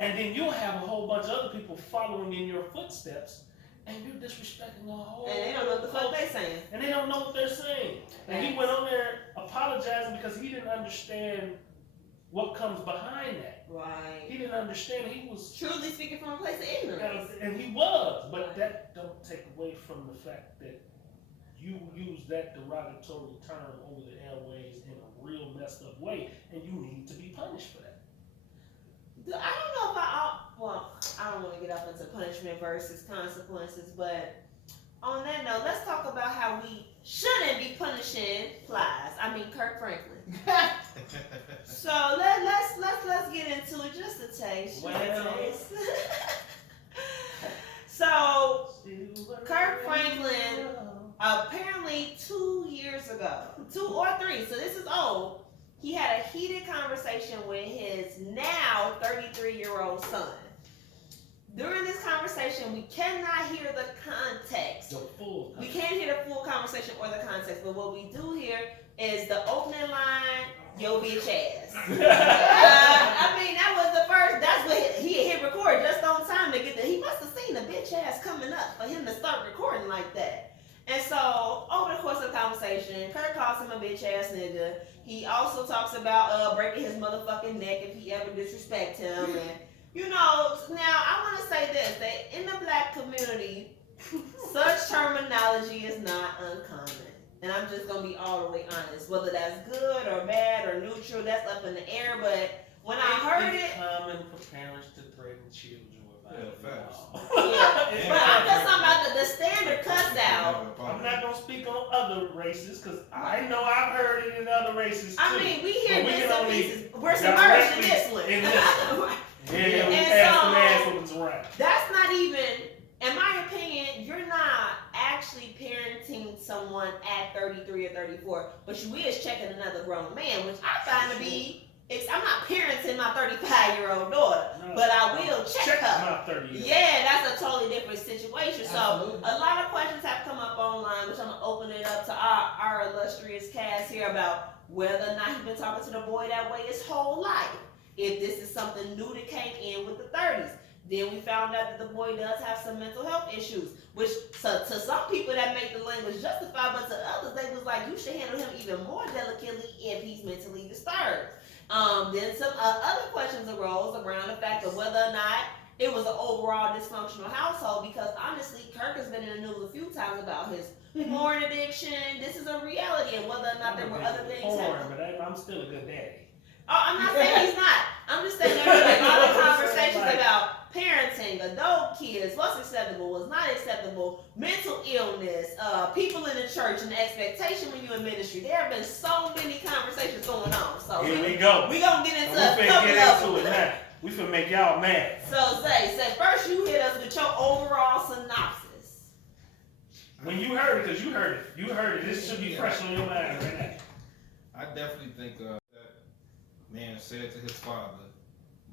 And then you'll have a whole bunch of other people following in your footsteps, and you're disrespecting the whole. And they don't know what the fuck they saying. And they don't know what they're saying. And he went on there apologizing because he didn't understand what comes behind that. Right. He didn't understand. He was Truly speaking from a place of ignorance. and he was, but that don't take away from the fact that you use that derogatory term over the airways in a real messed up way, and you need to be punished for that. I don't know if I don't want to get up into punishment versus consequences, but on that note, let's talk about how we shouldn't be punishing Kirk Franklin. So let's get into it just a taste. So Kirk Franklin, apparently 2 years ago, 2 or 3, so this is old, he had a heated conversation with his now 33-year-old son. During this conversation, we cannot hear the context. We can't hear the full conversation or the context, but what we do hear is the opening line, yo bitch ass. I mean, that was the first, that's what he hit record just on time to get the, he must have seen the bitch ass coming up for him to start recording like that. And so, over the course of the conversation, Kirk calls him a bitch ass nigga. He also talks about breaking his motherfucking neck if he ever disrespect him. And, you know, now I want to say this, that in the black community, such terminology is not uncommon. And I'm just going to be all the way honest. Whether that's good or bad or neutral, that's up in the air. But when I heard it... It's common for parents to threaten children with facts. Yeah, but I'm just talking about the standard cuss out. I'm not going to speak on other races because I know I've heard it in other races too. I mean, we hear But we bits can and only pieces. We're submerged in this one. in this one. Yeah, we And pass so- the ass whoopings around. That's not even, in my opinion, you're not actually parenting someone at 33 or 34, but you is checking another grown man, which I find to be, I'm not parenting my 35-year-old daughter, No, but I will check her. my 30 years. Yeah, that's a totally different situation. So Absolutely. a lot of questions have come up online, which I'm gonna open it up to our illustrious cast here about whether or not he's been talking to the boy that way his whole life. If this is something new that came in with the 30s. Then we found out that the boy does have some mental health issues, which to some people that make the language justified, but to others they was like, you should handle him even more delicately if he's mentally disturbed. Then some other questions arose around the fact of whether or not it was an overall dysfunctional household, because honestly, Kirk has been in the news a few times about his porn addiction. This is a reality, and whether or not there were other things happening. But I'm still a good daddy. Oh, I'm not saying he's not. I'm just saying there were a lot of conversations about parenting, adult kids, what's acceptable, what's not acceptable, mental illness, people in the church, and the expectation when you're in ministry. There have been so many conversations going on. So Here we go. We're going to get into We a finna couple get of into it them. now. We finna make y'all mad. So say first you hit us with your overall synopsis. heard it because you heard it. You heard it. This should be fresh on your mind right now. I definitely think that man said to his father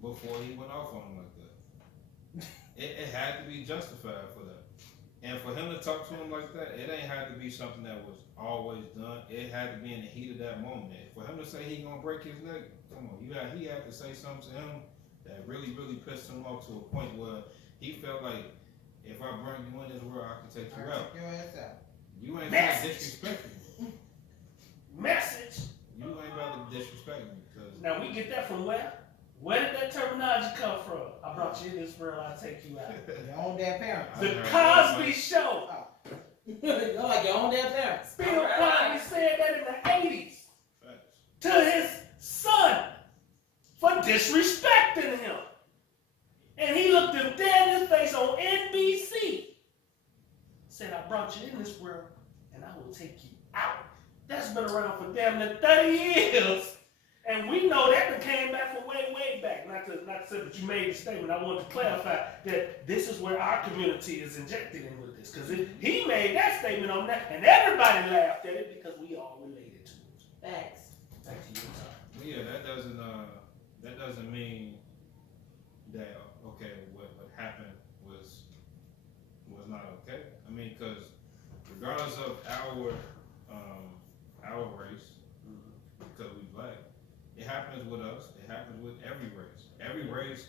before he went off on him like that. It had to be justified for that. And for him to talk to him like that, it ain't had to be something that was always done. It had to be in the heat of that moment. For him to say he gonna break his neck, come on, he had to say something to him that really, really pissed him off to a point where he felt like, if I bring you in this world, I can take you out. Your ass out. You ain't gonna disrespect me. Message. You ain't about to disrespect me because Now we get that from where? Where did that terminology come from? I brought you in this world, I take you out. Your own damn parents. The Cosby Show. You're like your own damn parents. Bill Cosby said that in the 80s facts. to his son for disrespecting him. And he looked him dead in his face on NBC. Said, I brought you in this world and I will take you out. That's been around for damn near 30 years. And we know that came back from way, way back. Not to say that you made a statement. I want to clarify that this is where our community is injected in with this. Because he made that statement on that, and everybody laughed at it because we all related to it. Facts. Back to you, Tom. Well, yeah, that doesn't mean that okay, what happened was not okay. I mean, because regardless of our race, because we black, it happens with us. It happens with every race. Every race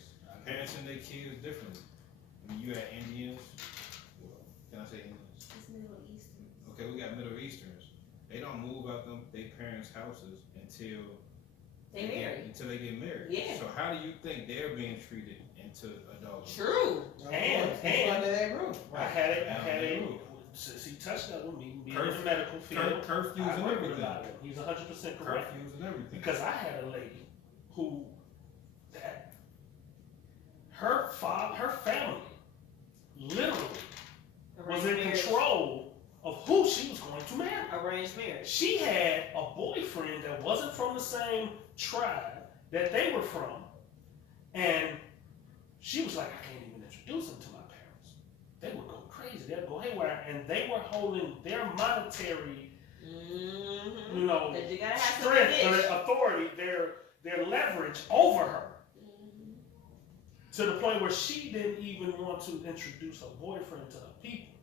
parenting their kids differently. I mean, you got Indians. Well, can I say Indians? It's Middle Eastern. Okay, we got Middle Easterns. They don't move out their parents' houses until They married. Until they get married. Yeah. So how do you think they're being treated into adulthood? True. And under that roof. I had a, Ooh. since he touched that with me, being in Curfew- the medical field, Curfews I and worked with everything. a lot of them. He's 100% correct. Curfews and everything. Because I had a lady who, that her family, literally was in control of who she was going to marry. Arranged marriage. She had a boyfriend that wasn't from the same tribe that they were from, and she was like, I can't even introduce him to my parents. They would go crazy. They'd go haywire, and they were holding their monetary, Mm-hmm. you know, That you gotta have strength, some their authority, their leverage over her. Mm-hmm. To the point where she didn't even want to introduce her boyfriend to her people.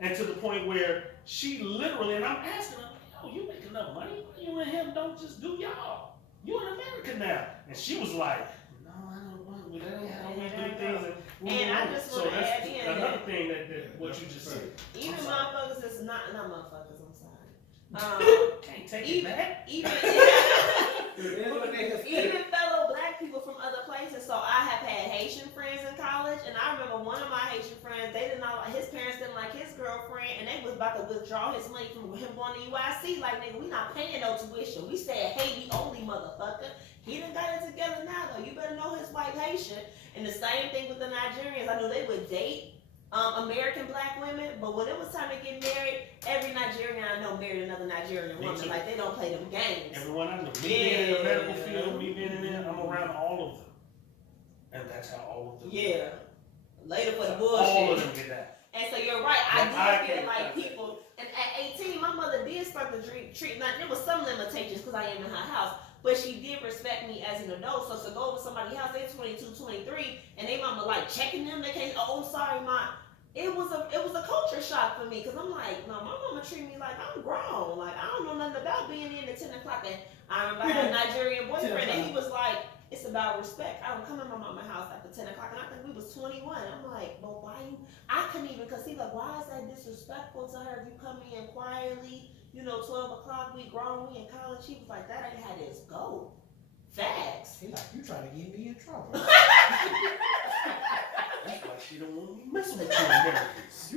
And to the point where she literally, and I'm asking her, yo, you make enough money? You and him don't just do y'all. You in America now. And she was like, no, I don't want to. That ain't how we do things. And I just so wanna that's add in another that- thing that what you just said. Even I'm sorry. motherfuckers is not motherfuckers, I'm sorry. Can't take it Even, back. even, Even even fellow black people from other places. So I have had Haitian friends in college, and I remember one of my Haitian friends, they did not like, his parents didn't like his girlfriend, and they was about to withdraw his money from him going to UIC. Like, nigga, we not paying no tuition. We stay Haiti only, motherfucker. He done got it together now, though. You better know his white Haitian. And the same thing with the Nigerians. I knew they would date American black women, but when it was time to get married, every Nigerian I know married another Nigerian Me woman. too. Like, they don't play them games. Everyone I know, me being in the medical field, me being in there, I'm around all of them. And that's how all of them Yeah. Later for the All of bullshit. them get that. And so you're right. But I I did feel can't like cut that. people. And at 18, my mother did start to treat. Now, there was some limitations because I am in her house. But she did respect me as an adult. So to go over somebody's house, they're 22, 23, and they mama like checking them. They can't. Oh, I'm sorry, ma. It was a culture shock for me because I'm like, no, my mama treat me like I'm grown. Like I don't know nothing about being in at 10 o'clock. And I remember I had a Nigerian boyfriend, and he was like, it's about respect. I would come in my mama's house after 10 o'clock, and I think we was 21. I'm like, well, why you? I couldn't even, because he's like, why is that disrespectful to her if you come in quietly? 12 o'clock, we grown, we in college. He was like, that ain't how this go. Facts. He like, you trying to get me in trouble. That's why she don't want me messing with you Americans.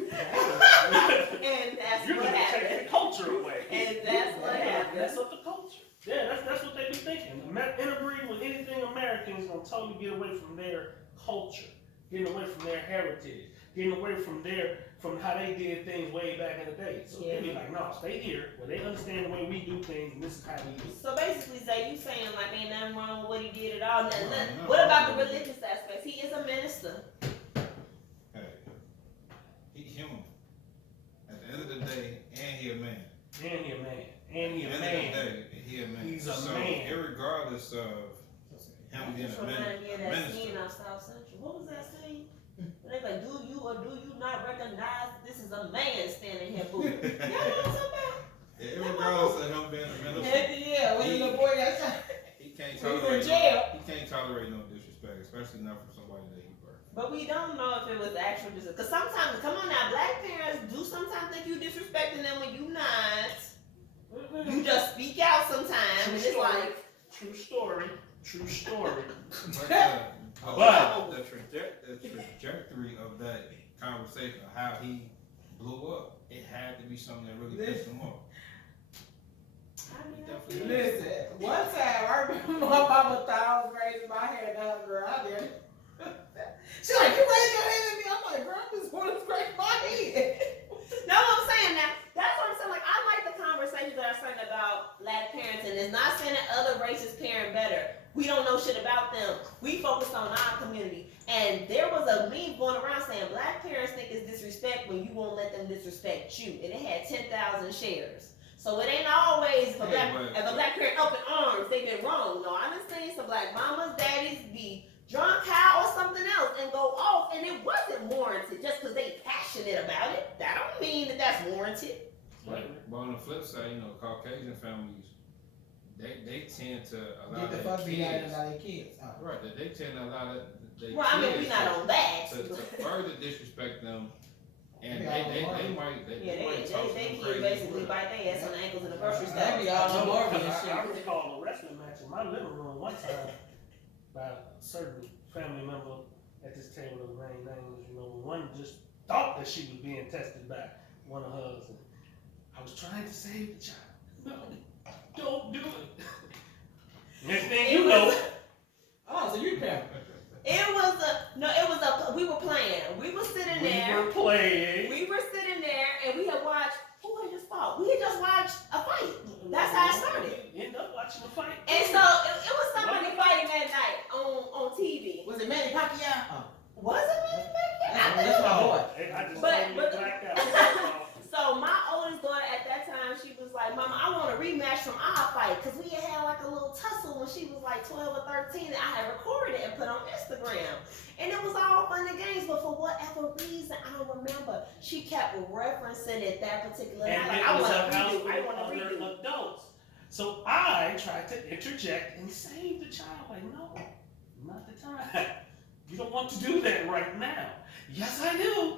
And that's You're what gonna take happened. the culture away. And that's what happened. That's what the culture. Yeah, that's what they be thinking. Interbreeding with anything American is gonna totally get away from their culture, getting away from their heritage, getting away from how they did things way back in the day. So they be like, no, stay here where they understand the way we do things, and this is how we do it. So basically, Zay, you saying like ain't nothing wrong with what he did at all. No. What about the religious aspects? He is a minister. Hey, he human. At the end of the regardless of him being Just a reminded me of that minister. scene on South Central. What was that scene? When they like, do you or do you not recognize this is a man standing here moving? Y'all know what I'm talking about? Regardless of him being a minister, Yeah, when the little boy got shot. he can't He was in tolerate. jail. He can't tolerate no disrespect, especially not from somebody that he birthed. But we don't know if it was actual disrespect. Because sometimes, come on now, black parents do sometimes think you disrespecting them when you not. You just speak out sometimes. True And it's story. like, True story. True story. But the trajectory of that conversation, of how he blew up, it had to be something that really pissed him off. I mean, Definitely. Listen, one time I remember my mama thought I was raising my hair down, girl. I did. She like, you raised your hand at me. I'm like, girl, I just want to scrape my head. know what I'm saying now? That's what I'm saying. Like, I like the conversations that are saying about black parents, and it's not saying that other races parent better. We don't know shit about them. We focus on our community. And there was a meme going around saying black parents think it's disrespect when you won't let them disrespect you. And it had 10,000 shares. So it ain't always if a black parent up in arms, they been wrong. No, I done seen some black mamas, daddies be drunk out or something else and go off, and it wasn't warranted just because they passionate about it. That don't mean that that's warranted. But on the flip side, Caucasian families, they tend to allow Get the their fuck beat out kids. of their kids. Oh. Right, that they tend to allow their Well, I mean, kids we not on that. to further disrespect them, and Yeah, they they might Yeah, might talk they some can crazy basically words. bite their ass on the ankles in the grocery store. They be all on board with this I shit. recall a wrestling match in my living room one time by a certain family member at this table of name names. One just thought that she was being tested by one of hers. And I was trying to save the child. No, don't do it. Next thing you know, Oh, so you parent. We were playing. We were sitting we there. were playing. We were sitting there and we had watched, who had just fought? We had just watched a fight. That's how it started. We ended up watching the fight. And so it was somebody fighting that night on TV. Was it Manny Pacquiao? Oh. Was it Manny Pacquiao? I think That's my boy. I just But- totally blacked out. so my oldest daughter at that time, she was like, Mama, I want a rematch from our fight. Because we had like a little tussle when she was like 12 or 13 that I had recorded it and put on Instagram. And it was all fun and games, but for whatever reason, I don't remember. She kept referencing it that particular And night. Like, it I was want a to house redo. I full want of to other redo. adults. So I tried to interject and save the child. Like, no, not the time. You don't want to do that right now. Yes, I do.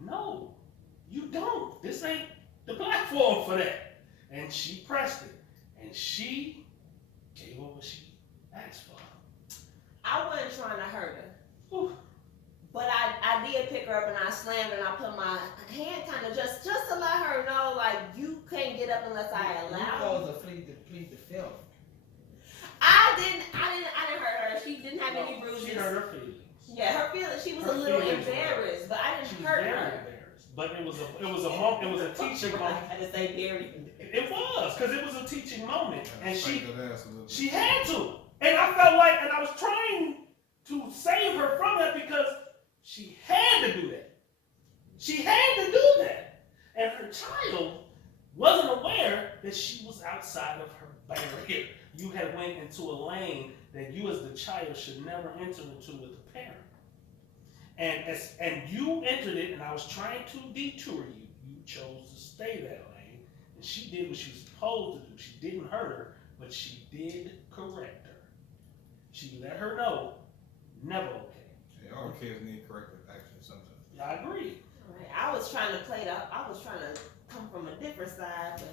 No, you don't. This ain't the platform for that. And she pressed it. And she gave her what she asked for. I wasn't trying to hurt her. Whew. But I did pick her up and I slammed her and I put my hand kind of just to let her know, like, you can't get up unless I You allow you. supposed to plead the fifth. I didn't hurt her. She didn't have any bruises. She hurt her feelings. Yeah, her feelings. She was Her a little feelings were embarrassed, but I She didn't was hurt very her. embarrassed. But it was a teaching moment. I had to say very. It was, because it was a teaching moment. And she Spike that ass a little bit. She had to. And I felt like, and I was trying to save her from that because she had to do that. She had to do that. And her child wasn't aware that she was outside of her barrier. You had went into a lane that you as the child should never enter into with the parent. And you entered it, and I was trying to detour you. You chose to stay that lane. And she did what she was supposed to do. She didn't hurt her, but she did correct her. She let her know, never okay. Hey, all kids need corrective action sometimes. I agree. Right. I was trying to come from a different side, but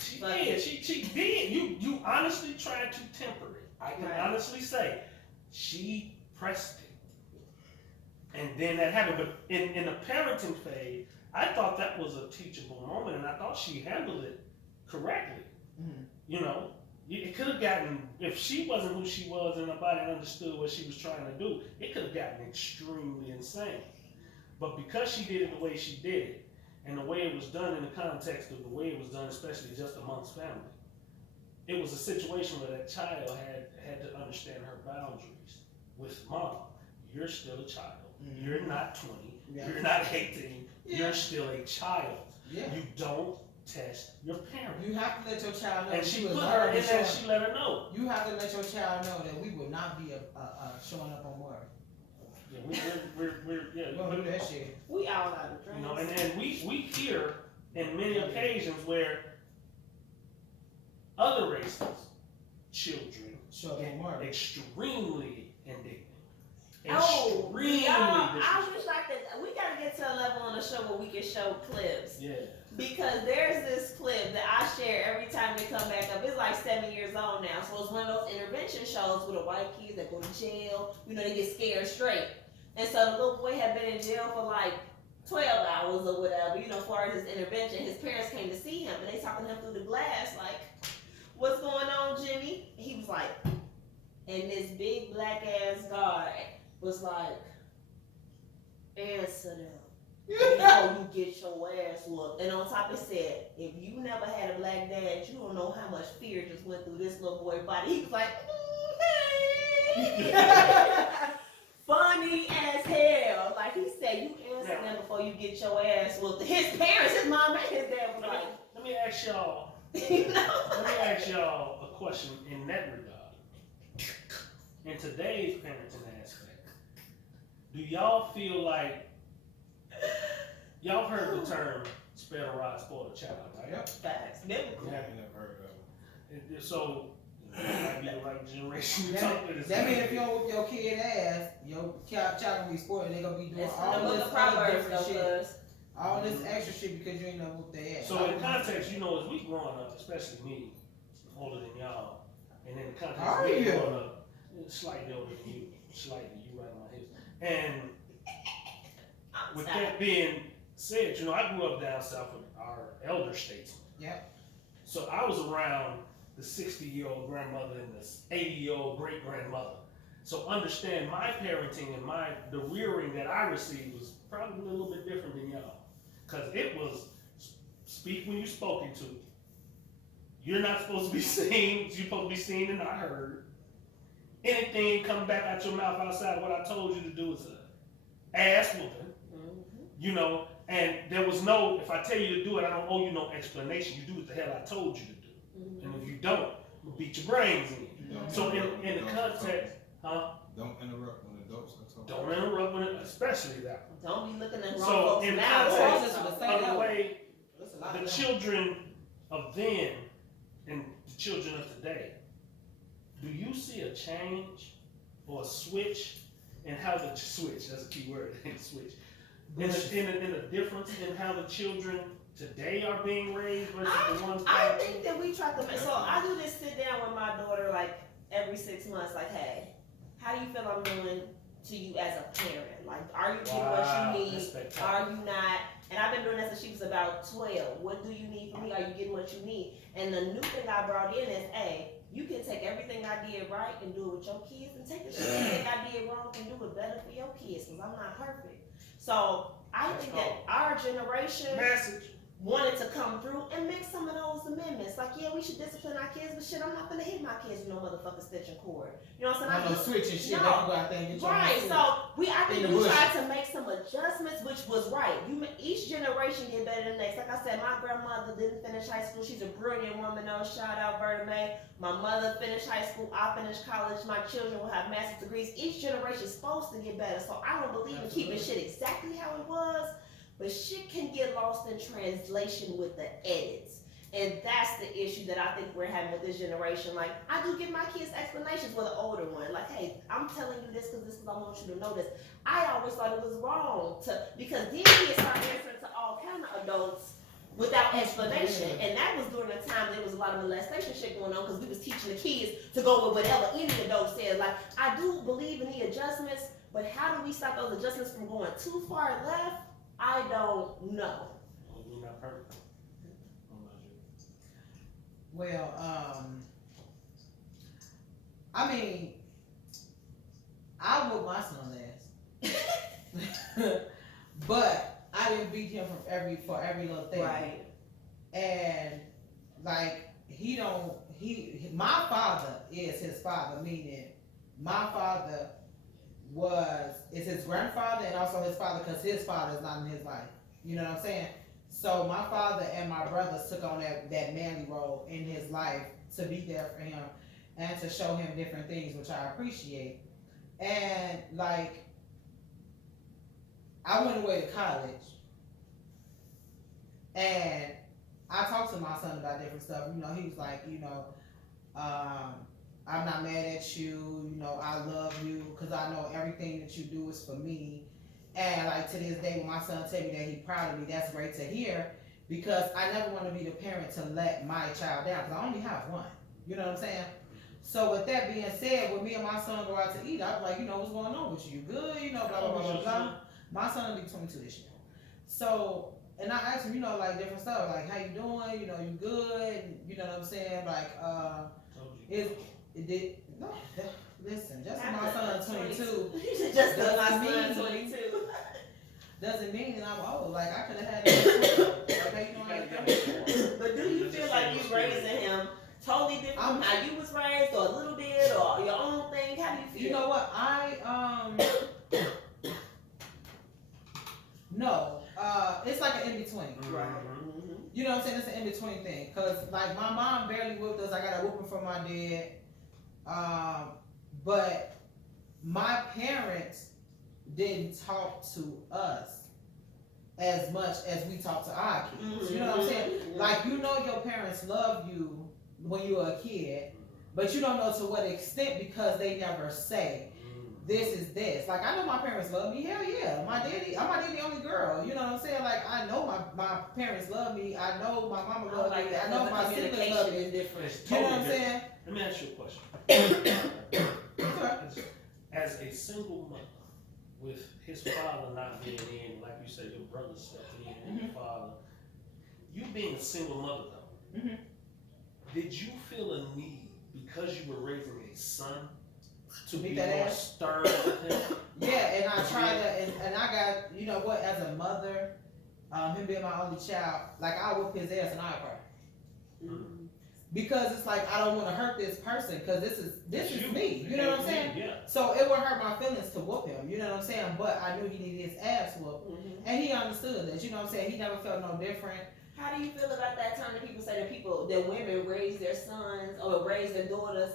She But- did. She did. You honestly tried to temper it. I can Right. honestly say she pressed it. And then that happened. But in the parenting phase, I thought that was a teachable moment, and I thought she handled it correctly. Mhm. You know, it could have gotten, if she wasn't who she was and nobody understood what she was trying to do, it could have gotten extremely insane. But because she did it the way she did it, and the way it was done in the context of the way it was done, especially just amongst family, it was a situation where that child had to understand her boundaries with mom. You're still a child. Mhm. You're not 20. Yeah. You're not 18. Yeah. You're still a child. Yeah. You don't test your parent. You have to let your child know. And that she you put was her already in there, showing- she let her know. You have to let your child know that we will not be showing up on work. Yeah, yeah, We don't do that shit. We all out of you know, drinks. and we hear in many occasions where other races, children, Show up on work. extremely indignant. Oh, Extremely y'all, I disrespectful. wish like that. We gotta get to a level on the show where we can show clips. Yeah. Because there's this clip that I share every time they come back up. It's like 7 years old now. So it's one of those intervention shows with the white kids that go to jail. You know, they get scared straight. And so the little boy had been in jail for like 12 hours or whatever, you know, for his intervention. His parents came to see him and they talking to him through the glass like, what's going on, Jimmy? He was like, and this big black ass guard was like, answer them. Before you get your ass whooped. And on top it said, if you never had a black dad, you don't know how much fear just went through this little boy's body. He was like, hey. Funny as hell. Like he said, you answer them before you get your ass whooped. His parents, his mom and his dad was like, Let me ask y'all. you know? Let me ask y'all a question in that regard. In today's parenting aspect, do y'all feel like y'all heard the term "spare the rod, spoil the child"? Right? Yep. Facts. I ain't never heard of it. So you might be the right generation to That, talk with us. that means if you don't whoop your kid ass, your child gonna be spoiled and they gonna be doing It's all in the this book of other Proverbs different though, shit. cuz. All this extra shit because you ain't never whooped their ass. So in context, you know, as we growing up, especially me, older than y'all, and in the context Are of me you? growing up, slightly older than you, slightly, you right on my hips. And with that being said, you know, I grew up down south with our elder statesmen. Yep. So I was around the 60-year-old grandmother and the 80-year-old great-grandmother. So understand my parenting and the rearing that I received was probably a little bit different than y'all. Cause it was speak when you're spoken to. You're not supposed to be seen, you're supposed to be seen and not heard. Anything come back out your mouth outside what I told you to do is a ass whooping. You know, and there was no, if I tell you to do it, I don't owe you no explanation. You do what the hell I told you to do. And if you don't, we'll beat your brains in. Don't So interrupt in the when adults are context, huh? talking. Don't interrupt when adults are talking. Don't interrupt with it, especially that. Don't be looking at grown So folks in the now. context Grown folks of the way That's a lot the of them. children of then and the children of today, do you see a change or a switch in how the switch, that's a key word, switch, in a difference in how the children today are being raised versus the ones I back think that we try to make, so I do this sit down with my daughter like every 6 months, like, hey, how do you feel I'm doing to you as a parent? Like, are you getting Wow, what you that's need? spectacular. Are you not? And I've been doing that since she was about 12. What do you need from me? Are you getting what you need? And the new thing I brought in is, hey, you can take everything I did right and do it with your kids, and take the shit I did wrong and do it better for your kids, because I'm not perfect. So I think that our generation Message. wanted to come through and make some of those amendments. Like, yeah, we should discipline our kids, but shit, I'm not gonna hit my kids with no motherfucking stitching cord. You know what I'm saying? No switching shit. No. They can go out there and get your Right, own so I think In the we bush. tried to make some adjustments, which was right. Each generation get better than the next. Like I said, my grandmother didn't finish high school. She's a brilliant woman, though. Shout out Berta May. My mother finished high school. I finished college. My children will have master's degrees. Each generation is supposed to get better. So I don't believe in keeping shit exactly how it was, but shit can get lost in translation with the edits. And that's the issue that I think we're having with this generation. Like, I do give my kids explanations with an older one. Like, hey, I'm telling you this because I want you to know this. I always thought it was wrong because these kids start answering to all kind of adults without explanation. And that was during the time there was a lot of molestation shit going on because we was teaching the kids to go with whatever any adult said. Like, I do believe in the adjustments, but how do we stop those adjustments from going too far left? I don't know. We're not perfect. Well, I mean, I whooped my son ass, but I didn't beat him for every little thing. Right. And like my father is his father, meaning my father is his grandfather and also his father because his father is not in his life. You know what I'm saying? So my father and my brothers took on that manly role in his life to be there for him and to show him different things, which I appreciate. And like, I went away to college, and I talked to my son about different stuff. You know, he was like, you know, I'm not mad at you. You know, I love you because I know everything that you do is for me. And like to this day, when my son tell me that he's proud of me, that's great to hear, because I never want to be the parent to let my child down, because I only have one. You know what I'm saying? So with that being said, when me and my son go out to eat, I'm like, you know, what's going on with you? You good? You know, blah, blah, blah, blah, blah. My son will be 22 this year. So, and I asked him, you know, like different stuff, like how you doing? You know, you good? You know what I'm saying? Like, no, listen, just because my son's 22. Just because my son's 22. Doesn't mean that I'm old. Like, I could have had that. Okay, you know what I mean? But do you feel like you raising him totally different from how you was raised, or a little bit, or your own thing? How do you feel? You know what? No. It's like an in-between. Right. Mm-hmm. You know what I'm saying? It's an in-between thing. Cause like my mom barely whooped us. I got a whooping from my dad. But my parents didn't talk to us as much as we talk to our kids. You know what I'm saying? Like, you know, your parents love you when you were a kid, but you don't know to what extent, because they never say this is this. Like, I know my parents love me. Hell yeah. I'm my daddy only girl. You know what I'm saying? Like, I know my parents love me. I know my mama loves me. I know my siblings love me. It's You know totally what I'm different. saying? Let me ask you a question. As a single mother, with his father not being in, like you said, your brother stepped in, and your father, you being a single mother though, did you feel a need, because you were raising a son, to be more stern with him? Yeah, and I tried to, and I got, you know what, as a mother, him being my only child, like, I whoop his ass and I cry. Because it's like, I don't want to hurt this person, because this is me. You know what I'm saying? Yeah. So it would hurt my feelings to whoop him. You know what I'm saying? But I knew he needed his ass whooped, and he understood that. You know what I'm saying? He never felt no different. How do you feel about that time that people say that women raise their sons or raise their daughters?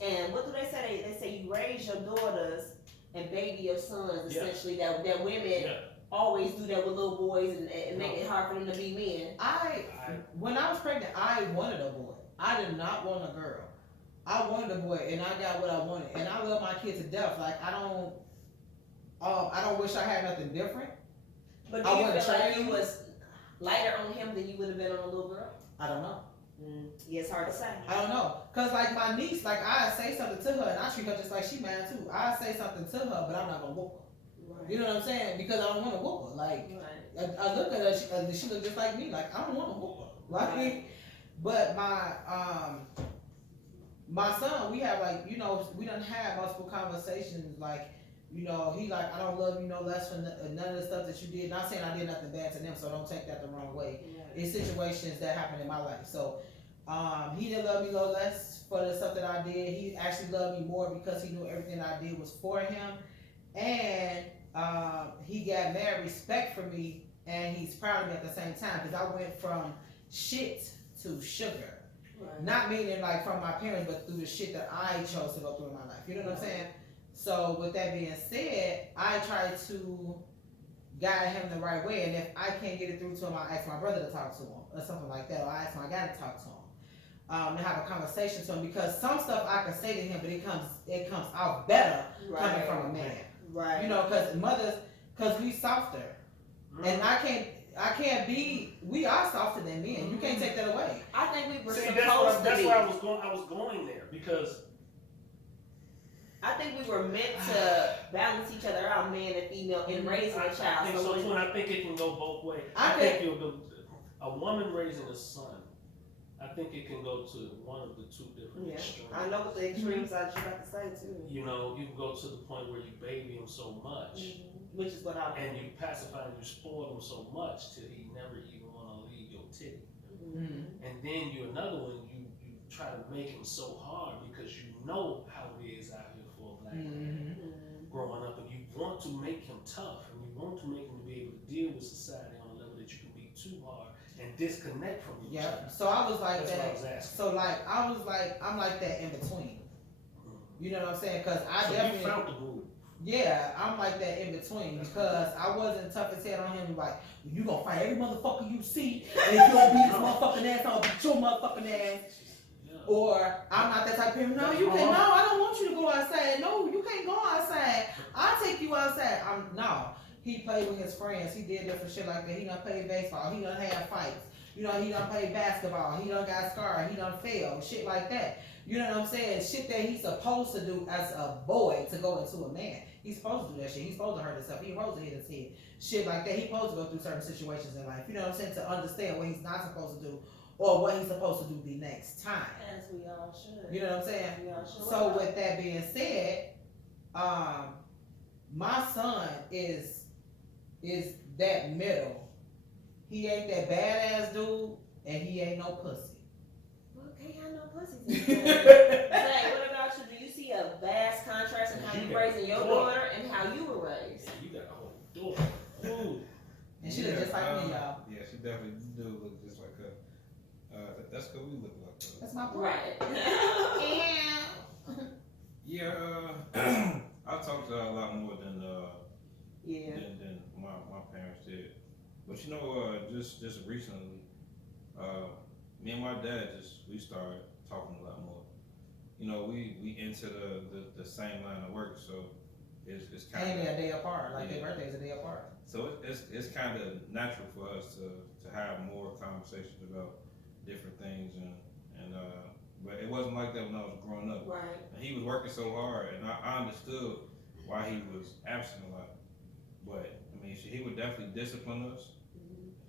And what do they say? They say you raise your daughters and baby your sons. Essentially, that women always do that with little boys and make it hard for them to be men. When I was pregnant, I wanted a boy. I did not want a girl. I wanted a boy, and I got what I wanted. And I love my kid to death. Like, I don't wish I had nothing different. But do you feel like you was lighter on him than you would have been on a little girl? I don't know. Yeah, it's hard to say. I don't know. Cause like my niece, like I say something to her and I treat her just like she mad too. I say something to her, but I'm not gonna whoop her. Right. You know what I'm saying? Because I don't want to whoop her. Like, I look at her, she look just like me. Like, I don't want to whoop her. Like, but my son, we have like, you know, we done had multiple conversations. Like, you know, he like, I don't love you no less for none of the stuff that you did. Not saying I did nothing bad to them, so don't take that the wrong way. It's situations that happened in my life. So he didn't love me no less for the stuff that I did. He actually loved me more because he knew everything I did was for him. And he got mad respect for me, and he's proud of me at the same time, because I went from shit to sugar. Right. Not meaning like from my parents, but through the shit that I chose to go through in my life. You know what I'm saying? So with that being said, I try to guide him the right way, and if I can't get it through to him, I ask my brother to talk to him or something like that, or I ask my guy to talk to him, and have a conversation to him, because some stuff I can say to him, but it comes out better coming from a man. Right. You know, because we softer, and I can't be. We are softer than men. You can't take that away. I think we were See, supposed that's to be. where I was going there, because I think we were meant to balance each other out, man and female, in raising a child. I think so too, and I think it can go both ways. I think you'll go, a woman raising a son, I think it can go to one of the two different extremes. I know what the extremes are, you about to say too. You know, you can go to the point where you baby him so much, which is what I and you pacify and you spoil him so much till he never even want to leave your titty. And then another one, you try to make him so hard because you know how it is out here for a black man growing up, and you want to make him tough, and you want to make him be able to deal with society on a level that you can be too hard disconnect from each Yeah. other. So I was like That's what I that. was asking. So like I was like I'm like that in between. You know what I'm saying? Cause I So definitely. you found the move. Yeah, I'm like that in between because I wasn't tough as hell on him. Like, you gonna fight every motherfucker you see, and if you don't beat this motherfucking ass, I'll beat your motherfucking ass. Yeah. Or I'm not that type of parent. No, you can. No, I don't want you to go outside. No, you can't go outside. I'll take you outside. No. He played with his friends. He did different shit like that. He done played baseball. He done had fights. You know, he done played basketball. He done got scarred. He done failed. Shit like that. You know what I'm saying? Shit that he's supposed to do as a boy to go into a man. He's supposed to do that shit. He's supposed to hurt himself. He's supposed to hit his head. Shit like that. He's supposed to go through certain situations in life. You know what I'm saying? To understand what he's not supposed to do or what he's supposed to do the next time. As we all should. You know what I'm saying? We all should. So with that being said, my son is that middle. He ain't that badass dude, and he ain't no pussy. Well, can't have no pussy. Zay, what about you? Do you see a vast contrast in how you raising your daughter and how you were raised? Yeah, you got a whole daughter. Ooh. And she look just like me, y'all. Yeah, she definitely do look just like her. That's because we look like her. That's my boy. Right. Yeah, I talked to her a lot more than Yeah. than my parents did. But you know, just recently, me and my dad we started talking a lot more. You know, we into the same line of work, so it's kind And of they're a day apart. Like Yeah. their birthday's a day apart. so it's kind of natural for us to have more conversations about different things and but it wasn't like that when I was growing up. Right. And he was working so hard, and I understood why he was absent a lot. But I mean, he would definitely discipline us.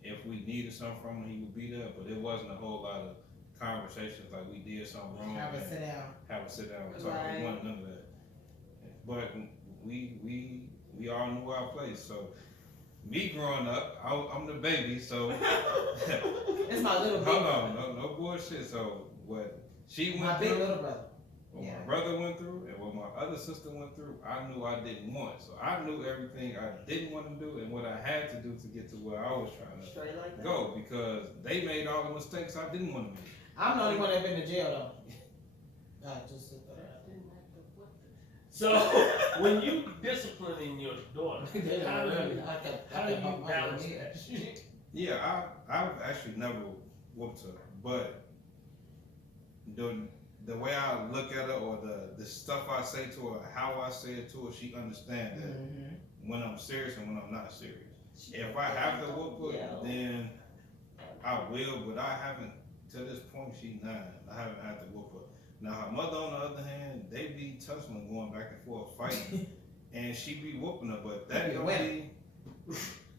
If we needed something from him, he would be there. But it wasn't a whole lot of conversations like we did something wrong. Have a and sit down. Have a sit down and talk. Right. We wanted none of that. But we all knew our place. So me growing up, I'm the baby. So It's my little hold baby. on, no bullshit. So what she My went big through. little brother. What Yeah. my brother went through and what my other sister went through, I knew I didn't want. So I knew everything I didn't want to do and what I had to do to get to where I was trying to Straight like that. go because they made all the mistakes I didn't want to make. I'm the only one that been to jail though. Just sit there. So when you disciplining your daughter, how do you balance that? Yeah, I've actually never whooped her, but the way I look at her or the stuff I say to her, how I say it to her, she understands that when I'm serious and when I'm not serious. If I have to whoop her, then I will, but I haven't, to this point, she's 9. I haven't had to whoop her. Now, her mother, on the other hand, they be tussling, going back and forth, fighting, and she be whooping her, but that don't be,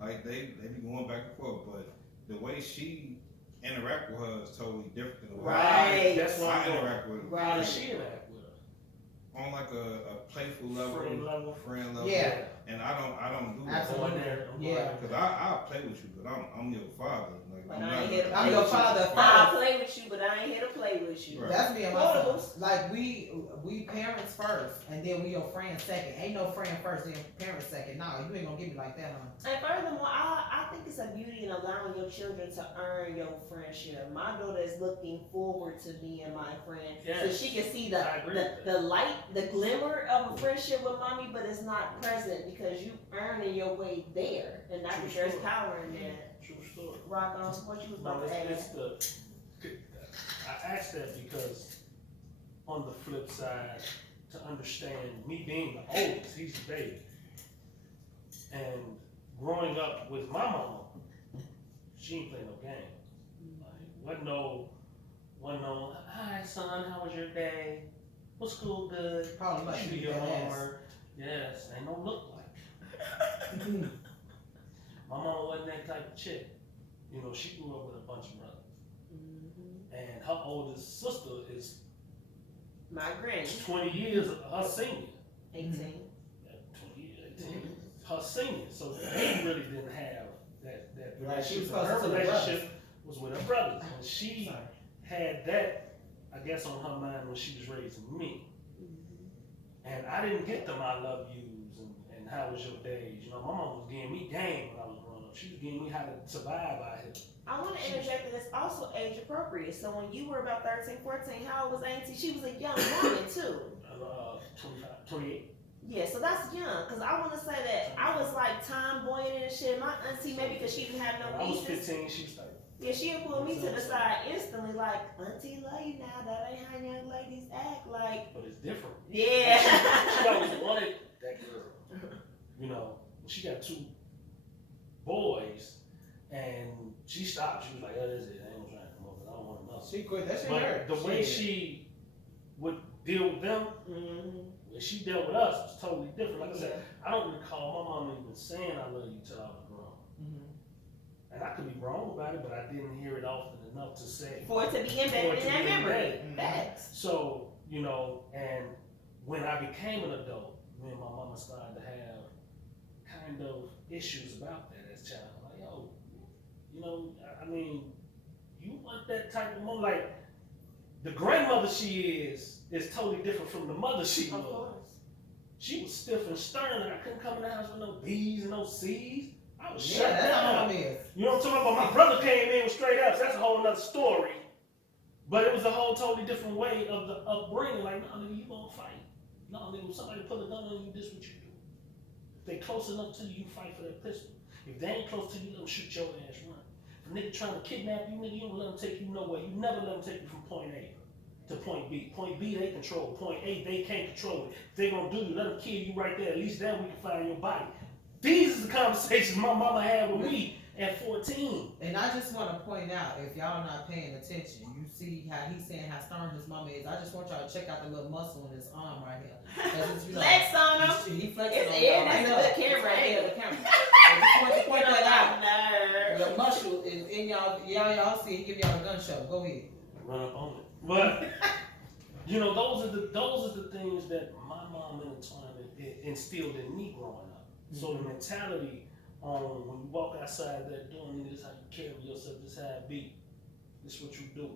like, they be going back and forth, but the way she interact with her is totally different than the way Right. That's why I interact with her. How Right. does she interact with her? On like a playful level, friend level. Yeah. And I don't do that. Absolutely. Going there, Yeah. Because I'll play with you, but I'm your father. Like, But I'm I not ain't here to gonna I'm play your with you. father I'll first. play with you, but I ain't here to play with you. Right. That's me and my son. Quotables. Like we parents first, and then we your friends second. Ain't no friend first, then parents second. Nah, you ain't gonna get me like that, huh? And furthermore, I think it's a beauty in allowing your children to earn your friendship. My daughter is looking forward to being my friend, so Yes. she can see I agree with the light, the glimmer of a friendship with mommy, but it's not present because you earning your way there, and I think True there's story. power in that. True story. Rock on, what you was No, about to add? it's I asked that because on the flip side, to understand me being the oldest, he's the baby, and growing up with my mama, she ain't play no game. Like, wasn't no, hi son, how was your day? Was school good? Probably like Did you do you your that ass. homework? Yes, ain't no look like. My mama wasn't that type of chick. You know, she grew up with a bunch of brothers. And her oldest sister is My granny, 20 years her senior. 18. Yeah, 20 years, 18. Her senior. So they really didn't have that Right, she was relationship. Her closer to the relationship was with her brothers. And she Sorry. had that, I guess, on her mind when she was raising me. And I didn't get them I love yous and how was your day. You know, my mom was giving me game when I was growing up. she was getting me how to survive out here. I want to interject that it's also age appropriate. So when you were about 13, 14, how old was Auntie? She was a young woman too. 25, 28. Yeah, so that's young. Cause I want to say that I was like tomboying and shit. My auntie, maybe because she didn't have no When I was nieces. 15, she was 30. Yeah, she'll pull me to the side instantly, like, Auntie, love you now. That ain't how young ladies act. Like, But it's different. yeah. She always wanted that girl. You know, she got 2 boys, and she stopped. She was like, "Oh, that's it. I ain't gonna try to come over. I don't want another." She quit. That shit But hurt. the way she would deal with them, when she dealt with us, was totally different. Like I said, I don't recall my mom even saying "I love you" till I was grown. And I could be wrong about it, but I didn't hear it often enough to say. For it to be For embedded it in to that be memory. embedded. Facts. So, you know, and when I became an adult, me and my mama started to have kind of issues about that as a child. Like, yo, you know, I mean, you want that type of mom? Like, the grandmother she is totally different from the mother she Of was. course. She was stiff and stern, and I couldn't come in the house with no B's and no C's. I was Yeah, shut that's how down. mom is. You know what I'm talking about? My brother came in with straight ups. That's a whole nother story. But it was a whole totally different way of the upbringing. Like, no, nigga, you gonna fight. No, nigga, if somebody pull a gun on you, this what you do. If they close enough to you, you fight for that pistol. If they ain't close to you, let them shoot your ass run. If a nigga trying to kidnap you, nigga, you don't let them take you nowhere. You never let them take you from point A to point B. Point B, they control. Point A, they can't control it. If they gonna do you, let them kill you right there. At least then we can find your body. These are the conversations my mama had with me at 14. And I just want to point out, if y'all not paying attention, you see how he's saying how stern his mama is. I just want y'all to check out the little muscle in his arm right here. 'Cause it's, you know, Flex on them. he flexing It's on in, y'all. that's I a know. good camera It's right there, angle. the camera. I just want to point that out. Nerve. The muscle is in y'all see it, give y'all a gun show. Go ahead. Run up on it. But you know, those are the things that my mom instilled in me growing up. So the mentality on when you walk outside that door, and this is how you carry yourself, this is how it be. This is what you do.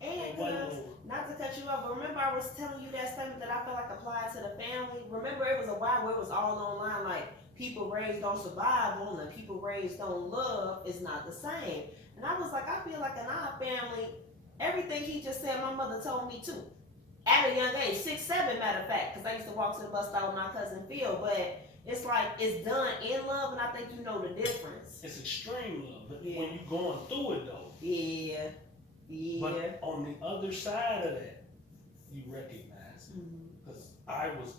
And Why cause, you- not to cut you off, but remember I was telling you that statement that I felt like applied to the family? Remember it was a while where it was all online, like people raised on survival and people raised on love is not the same. And I was like, I feel like in our family, everything he just said, my mother told me too. At a young age, 6, 7 matter of fact, because I used to walk to the bus stop with my cousin Phil, but it's like it's done in love, and I think you know the difference. It's extreme love, but Yeah. when you're going through it though. Yeah, yeah. But on the other side of that, you recognize it. Mhm. Because I was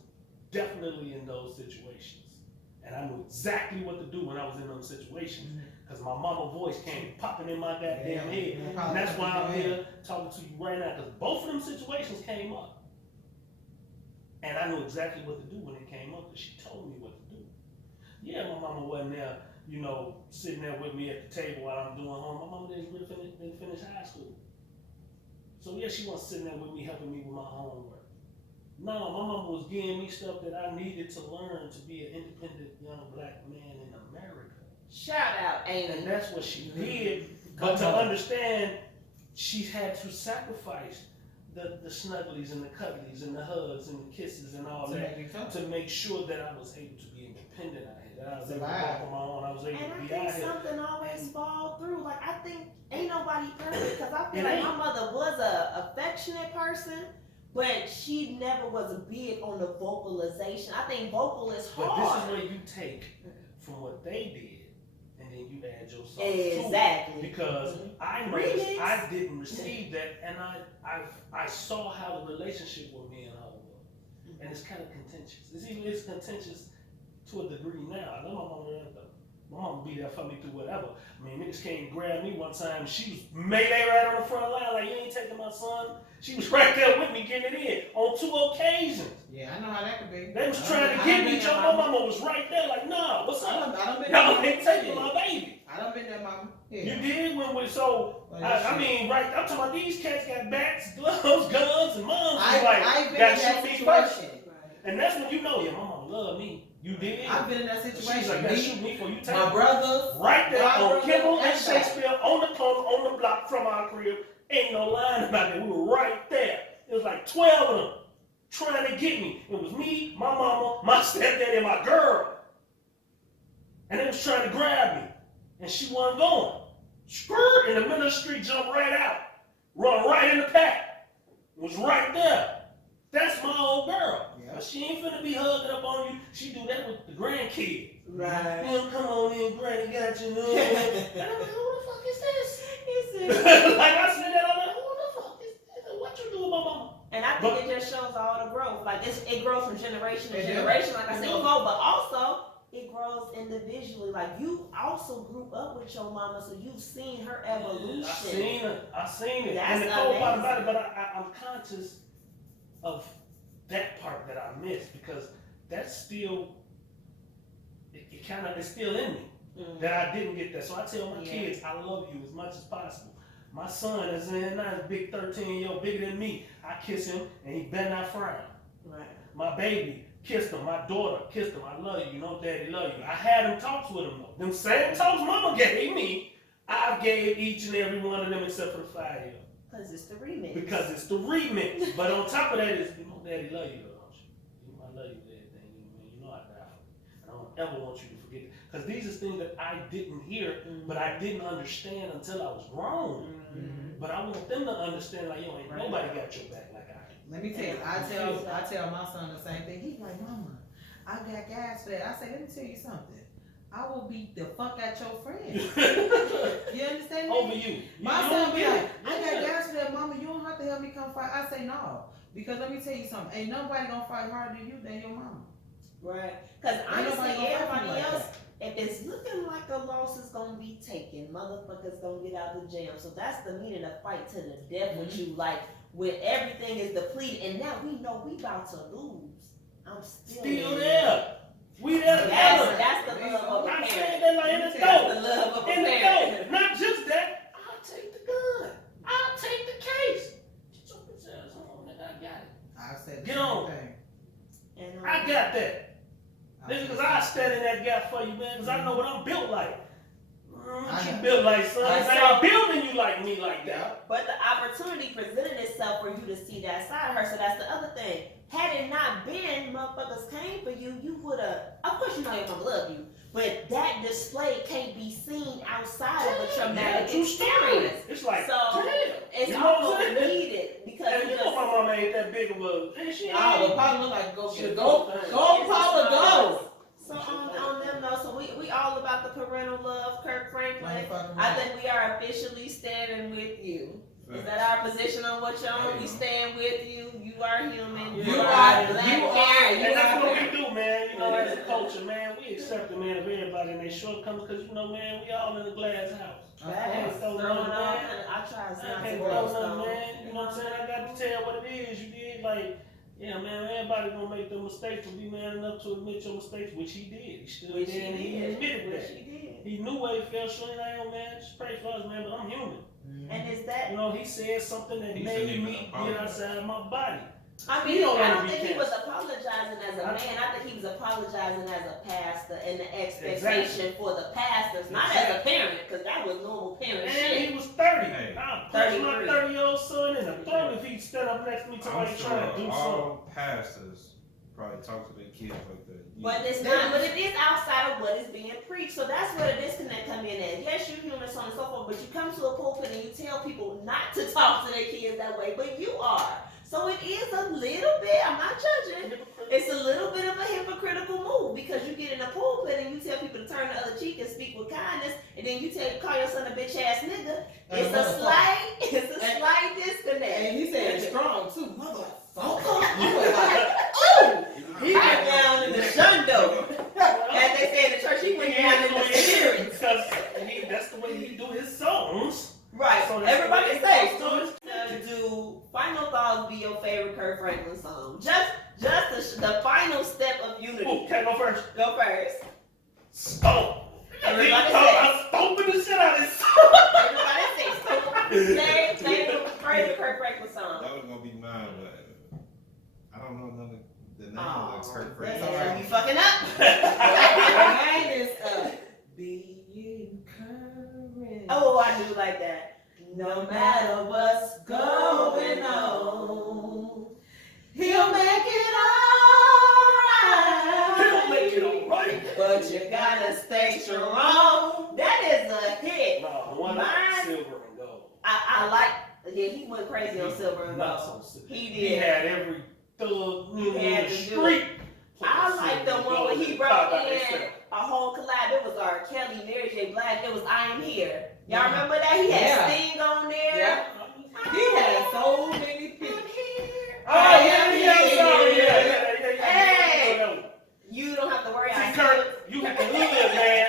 definitely in those situations. And I knew exactly what to do when I was in those situations. Because my mama voice came popping in my goddamn head. And that's why I'm here talking to you right now. Because both of them situations came up. And I knew exactly what to do when it came up. Because she told me what to do. Yeah, my mama wasn't there, you know, sitting there with me at the table while I'm doing home. My mama didn't finish high school. So yeah, she wasn't sitting there with me, helping me with my homework. No, my mama was giving me stuff that I needed to learn to be an independent young black man in America. Shout out, Amy. And that's what she did. But to understand, she had to sacrifice the snugglies and the cuddlies and the hugs and the kisses and all that to make sure that I was able to be independent out here. That I was able to walk on my own. I was able And to I be think out here. something always fall through. Like, I think ain't nobody perfect. Because I feel It like ain't. my mother was a affectionate person, but she never was big on the vocalization. I think vocal is But hard. this is where you take from what they did and then you add your sauce to it. Exactly. Because Remix. I didn't receive that, and I saw how the relationship with me and her was, and it's kind of contentious. It's contentious to a degree now. I know my mama ain't though. My mama be there for me through whatever. I mean, niggas came and grabbed me one time. She was melee right on the front line, like, you ain't taking my son. She was right there with me getting it in on 2 occasions. Yeah, I know how that could be. They was trying to get me. Joe, my mama was right there, like, nah, what's I up? done been Y'all there. ain't taking my baby. I done been there, mama. You Yeah. did when we so. Well, that's I true. mean, right? I'm talking about these cats got bats, gloves, guns, and moms. I've Like, been gotta in that shoot me first. situation. And that's when you know your mama love me. You did. I've been in that She's situation. like, gotta Me, shoot me before you take my me. brothers, Right there my on brother, Kimball and everybody. Shakespeare on the corner, on the block from our crib. Ain't no line about it. We were right there. It was like 12 of them trying to get me. It was me, my mama, my stepdad, and my girl. And they was trying to grab me. and she wasn't going. Skirt in the middle of the street, jump right out, run right in the pack, was right there. That's my old girl. Yeah. But she ain't finna be hugging up on you. She do that with the grandkids. Right. Man, come on in, granny got you. And I'm like, who the fuck is this? He Like said, I said that, I'm like, who the fuck is this? What you do with my mama? and I think it just shows all the growth. Like it grows from generation to It does. generation, like I said It does. before, but also it grows individually. Like you also grew up with your mama, so you've seen her evolution. I seen it. That's And the cool part amazing. about it, but I'm conscious of that part that I missed because that's still, it's still in me. Mhm. That I didn't get that. So I tell my Yeah. kids, I love you as much as possible. My son is in now, big 13-year-old, bigger than me. I kiss him and he better not frown. Right. My baby kissed him. My daughter kissed him. I love you. You know, daddy love you. I had them talks with him though. Them same talks mama gave me, I gave each and every one of them except for the 5-year. Because it's the remix. Because it's the remix. But on top of that is, you know, daddy love you though, don't you? You know, I love you with everything. You know I die for you. I don't ever want you to forget it. Because these are things that I didn't hear, but I didn't understand until I was grown. Mhm. But I want them to understand, like, yo, ain't nobody got your back like I do. Let me tell you, I tell my son the same thing. He's like, Mama, I got gas for that. I say, let me tell you something. I will beat the fuck out your friend. You understand me? Over you. My You son don't be get like, it. I got gas for that, Mama. You don't have to help me come fight. I say no, because let me tell you something. Ain't nobody gonna fight harder than you than your mama. Right. Because Ain't honestly, nobody gonna fight everybody you like else, that. if it's looking like a loss is gonna be taken, motherfuckers gonna get out the jam. So that's the meaning of fight to the death with you. Like when everything is depleted, and now we know we about to lose. I'm still there. We there together. That's the love of a I'm parent. saying that like in the That's dope. the love of a In the parent. dope. Not just that. I'll take the gun. I'll take the case. Get your bitch ass on, nigga. I got it. I said the Get same on. thing. And, I got that. I Nigga, said cause the I same stand in that gap for you, man, cause I know what I'm built like. What I you know. built like, son? And I so- ain't building you like me like Yeah. that. But the opportunity presented itself for you to see that side of her. So that's the other thing. Had it not been motherfuckers came for you, you would have. Of course, you know your mama love you, but that display can't be seen outside of a traumatic True story. experience. It's like, So, damn. It's You know what I'm almost saying? needed because And you you know just. my mama ain't that big of a. And she Nah, but ain't. Paula look like go She get a go dope thing. go Paula go. So on them though, so we all about the parental love, Kirk Franklin. Motherfucking I right. think we are officially standing with you. Is that our position on what you're on? We stand with you. You are human. You You are- are black you are- parent. And that's what we do, man. You know, as a culture, man, we accept the man of everybody and their shortcomings, cause you know, man, we all in a glass house. Of Facts. course. Throwing on, I try I not can't to throw roast nothing, them. man. You know what I'm saying? I got to tell what it is. You did, like, yeah, man, everybody gonna make them mistakes, but be man enough to admit your mistakes, which he did. He stood Which there and he admitted Which that. he did. He knew where he fell short. He's like, oh, man, just pray for us, man, but I'm human. And is that? You know, he said something that He made shouldn't even me get apologize. outside my body. I He mean, don't I wanna don't be think he was canceled. apologizing as a man. I think he was apologizing as a pastor and the expectation for the pastors, not as a parent, because that was normal parent And shit. he was 30. Hey. I'll punch my 33. 30-year-old son in the throat if he stood up next to me I'm somebody trying to sure do something. all pastors probably talk to their kids like that. But it's not, but it is outside of what is being preached. So that's where the disconnect come in at. Yes, you're human, so on and so forth, but you come to a pulpit and you tell people not to talk to their kids that way, but you are. So it is a little bit, I'm not judging, it's a little bit of a hypocritical move because you get in a pulpit and you tell people to turn the other cheek and speak with kindness, and then you call your son a bitch ass nigga. It's a slight disconnect. And he said it strong too. Motherfucker. He went down in the shundo. As they say in the church, he went down in the spirit. Because that's the way he do his songs. Right. So that's Everybody the way say. he goes to Do final thoughts be your favorite Kirk Franklin song? Just the final step of unity. Ooh, can I go first? Go first. Stomp. Everybody I'm stomping the shit out of this. Everybody say so. Say the favorite Kirk Franklin song. That was gonna be mine, but I don't know none of the name Oh, of the Kirk that's Franklin. all right. You fucking up. Mine is be encouraged. Oh, I do like that. No matter what's going on, he'll make it He'll make it alright. alright. But you gotta stay strong. That is silver and gold. I like, yeah, he went crazy on silver and Not gold. so silver. He He did. had every thug in had the to do street. I like the Silver and one gold where he and brought pop out in himself. a whole collab. It was R. Kelly, Mary J. Blige. It was I Am Here. Y'all Yeah. remember that? He had Yeah. Sting on there. Yeah. He had so many I'm people. here. Oh, yeah. Hey. No. You don't have to worry. See, I Kurt, you hit the hood, man.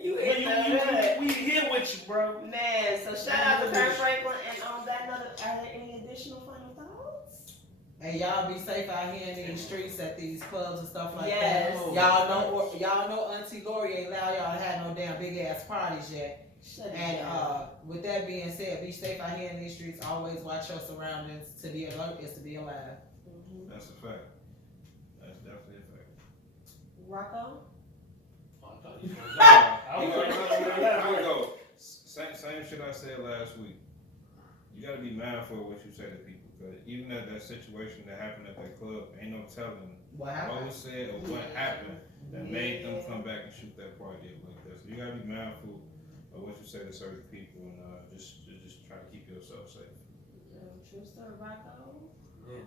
You hit the hood. We here with you, bro. Man, so shout out to Kurt Franklin. And on that note, are there any additional final thoughts? And y'all be safe out here in these streets at these clubs and stuff like Yes. that. Y'all know Auntie Lori ain't allow y'all to have no damn big ass parties yet. Shut it And down. with that being said, be safe out here in these streets. Always watch your surroundings. To be alert is to be alive. Mhm. That's a fact. That's definitely a fact. Rocco? Oh, I thought you were gonna go. I was I like, go. Same shit I said last week. You gotta be mindful of what you say to people, because even at that situation that happened at that club, ain't no telling What what happened? was said or what happened that made them come back and shoot that party up like that. So you gotta be mindful of what you say to certain people, and just try to keep yourself safe. True story, Rocco? man,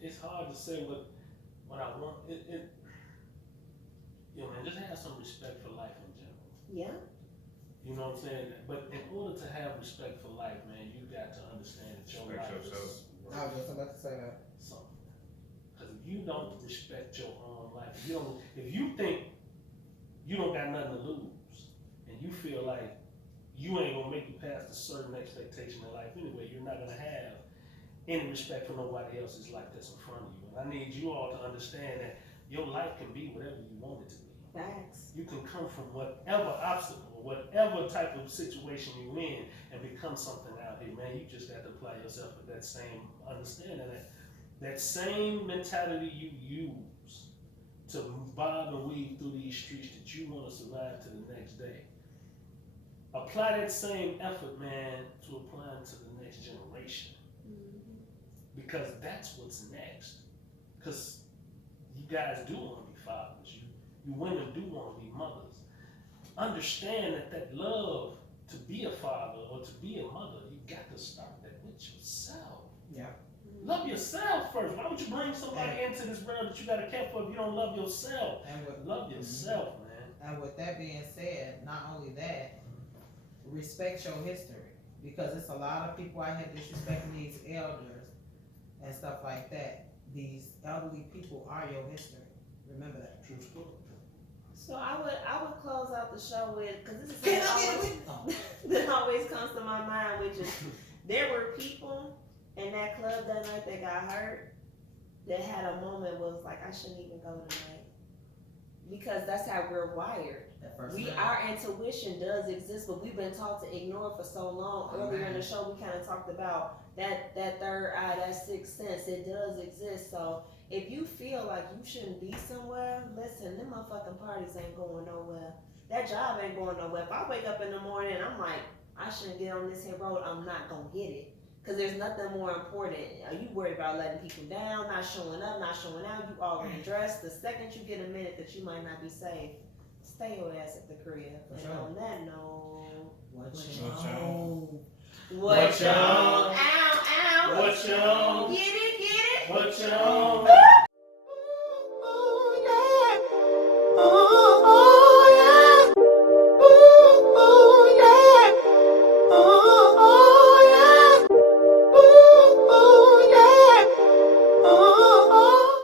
it's hard to say what I want. You know, man, just have some respect for life in general. Yeah. You know what I'm saying? But in order to have respect for life, man, you got to understand that your Respect life yourself. is I was just about to say that. something. Because if you don't respect your own life, if you think you don't got nothing to lose, and you feel like you ain't gonna make it past a certain expectation in life anyway, you're not gonna have any respect for nobody else's life that's in front of you. And I need you all to understand that your life can be whatever you want it to be. Facts. You can come from whatever obstacle, whatever type of situation you're in, and become something out here, man. You just got to apply yourself with that same understanding, that same mentality you use to bob and weave through these streets that you want to survive to the next day. Apply that same effort, man, to applying to the next generation, because that's what's next. Because you guys do want to be fathers. You women do want to be mothers. Understand that love to be a father or to be a mother, you got to start that with yourself. Yeah. Love yourself first. Why would you bring somebody into this world that you got to care for if you don't love yourself? And with, Love yourself, man. and with that being said, not only that, respect your history. Because it's a lot of people out here disrespecting these elders and stuff like that. These elderly people are your history. Remember that. True story. So I would close out the show with, because this is something that always comes to my mind, which is there were people in that club that night that got hurt that had a moment where it was like, I shouldn't even go tonight. Because that's how we're wired. Our intuition does exist, but we've been taught to ignore it for so long. Earlier in the show, we kind of talked about that third eye, that sixth sense. It does exist. So if you feel like you shouldn't be somewhere, listen, them motherfucking parties ain't going nowhere. That job ain't going nowhere. If I wake up in the morning and I'm like, I shouldn't get on this here road, I'm not gonna get it. Because there's nothing more important. Are you worried about letting people down, not showing up, not showing out? You already dressed. The second you get a minute that you might not be safe, stay your ass at the crib. And sure. on that note, What y'all? what y'all? Ow, ow. What y'all? Get it, get it. What y'all?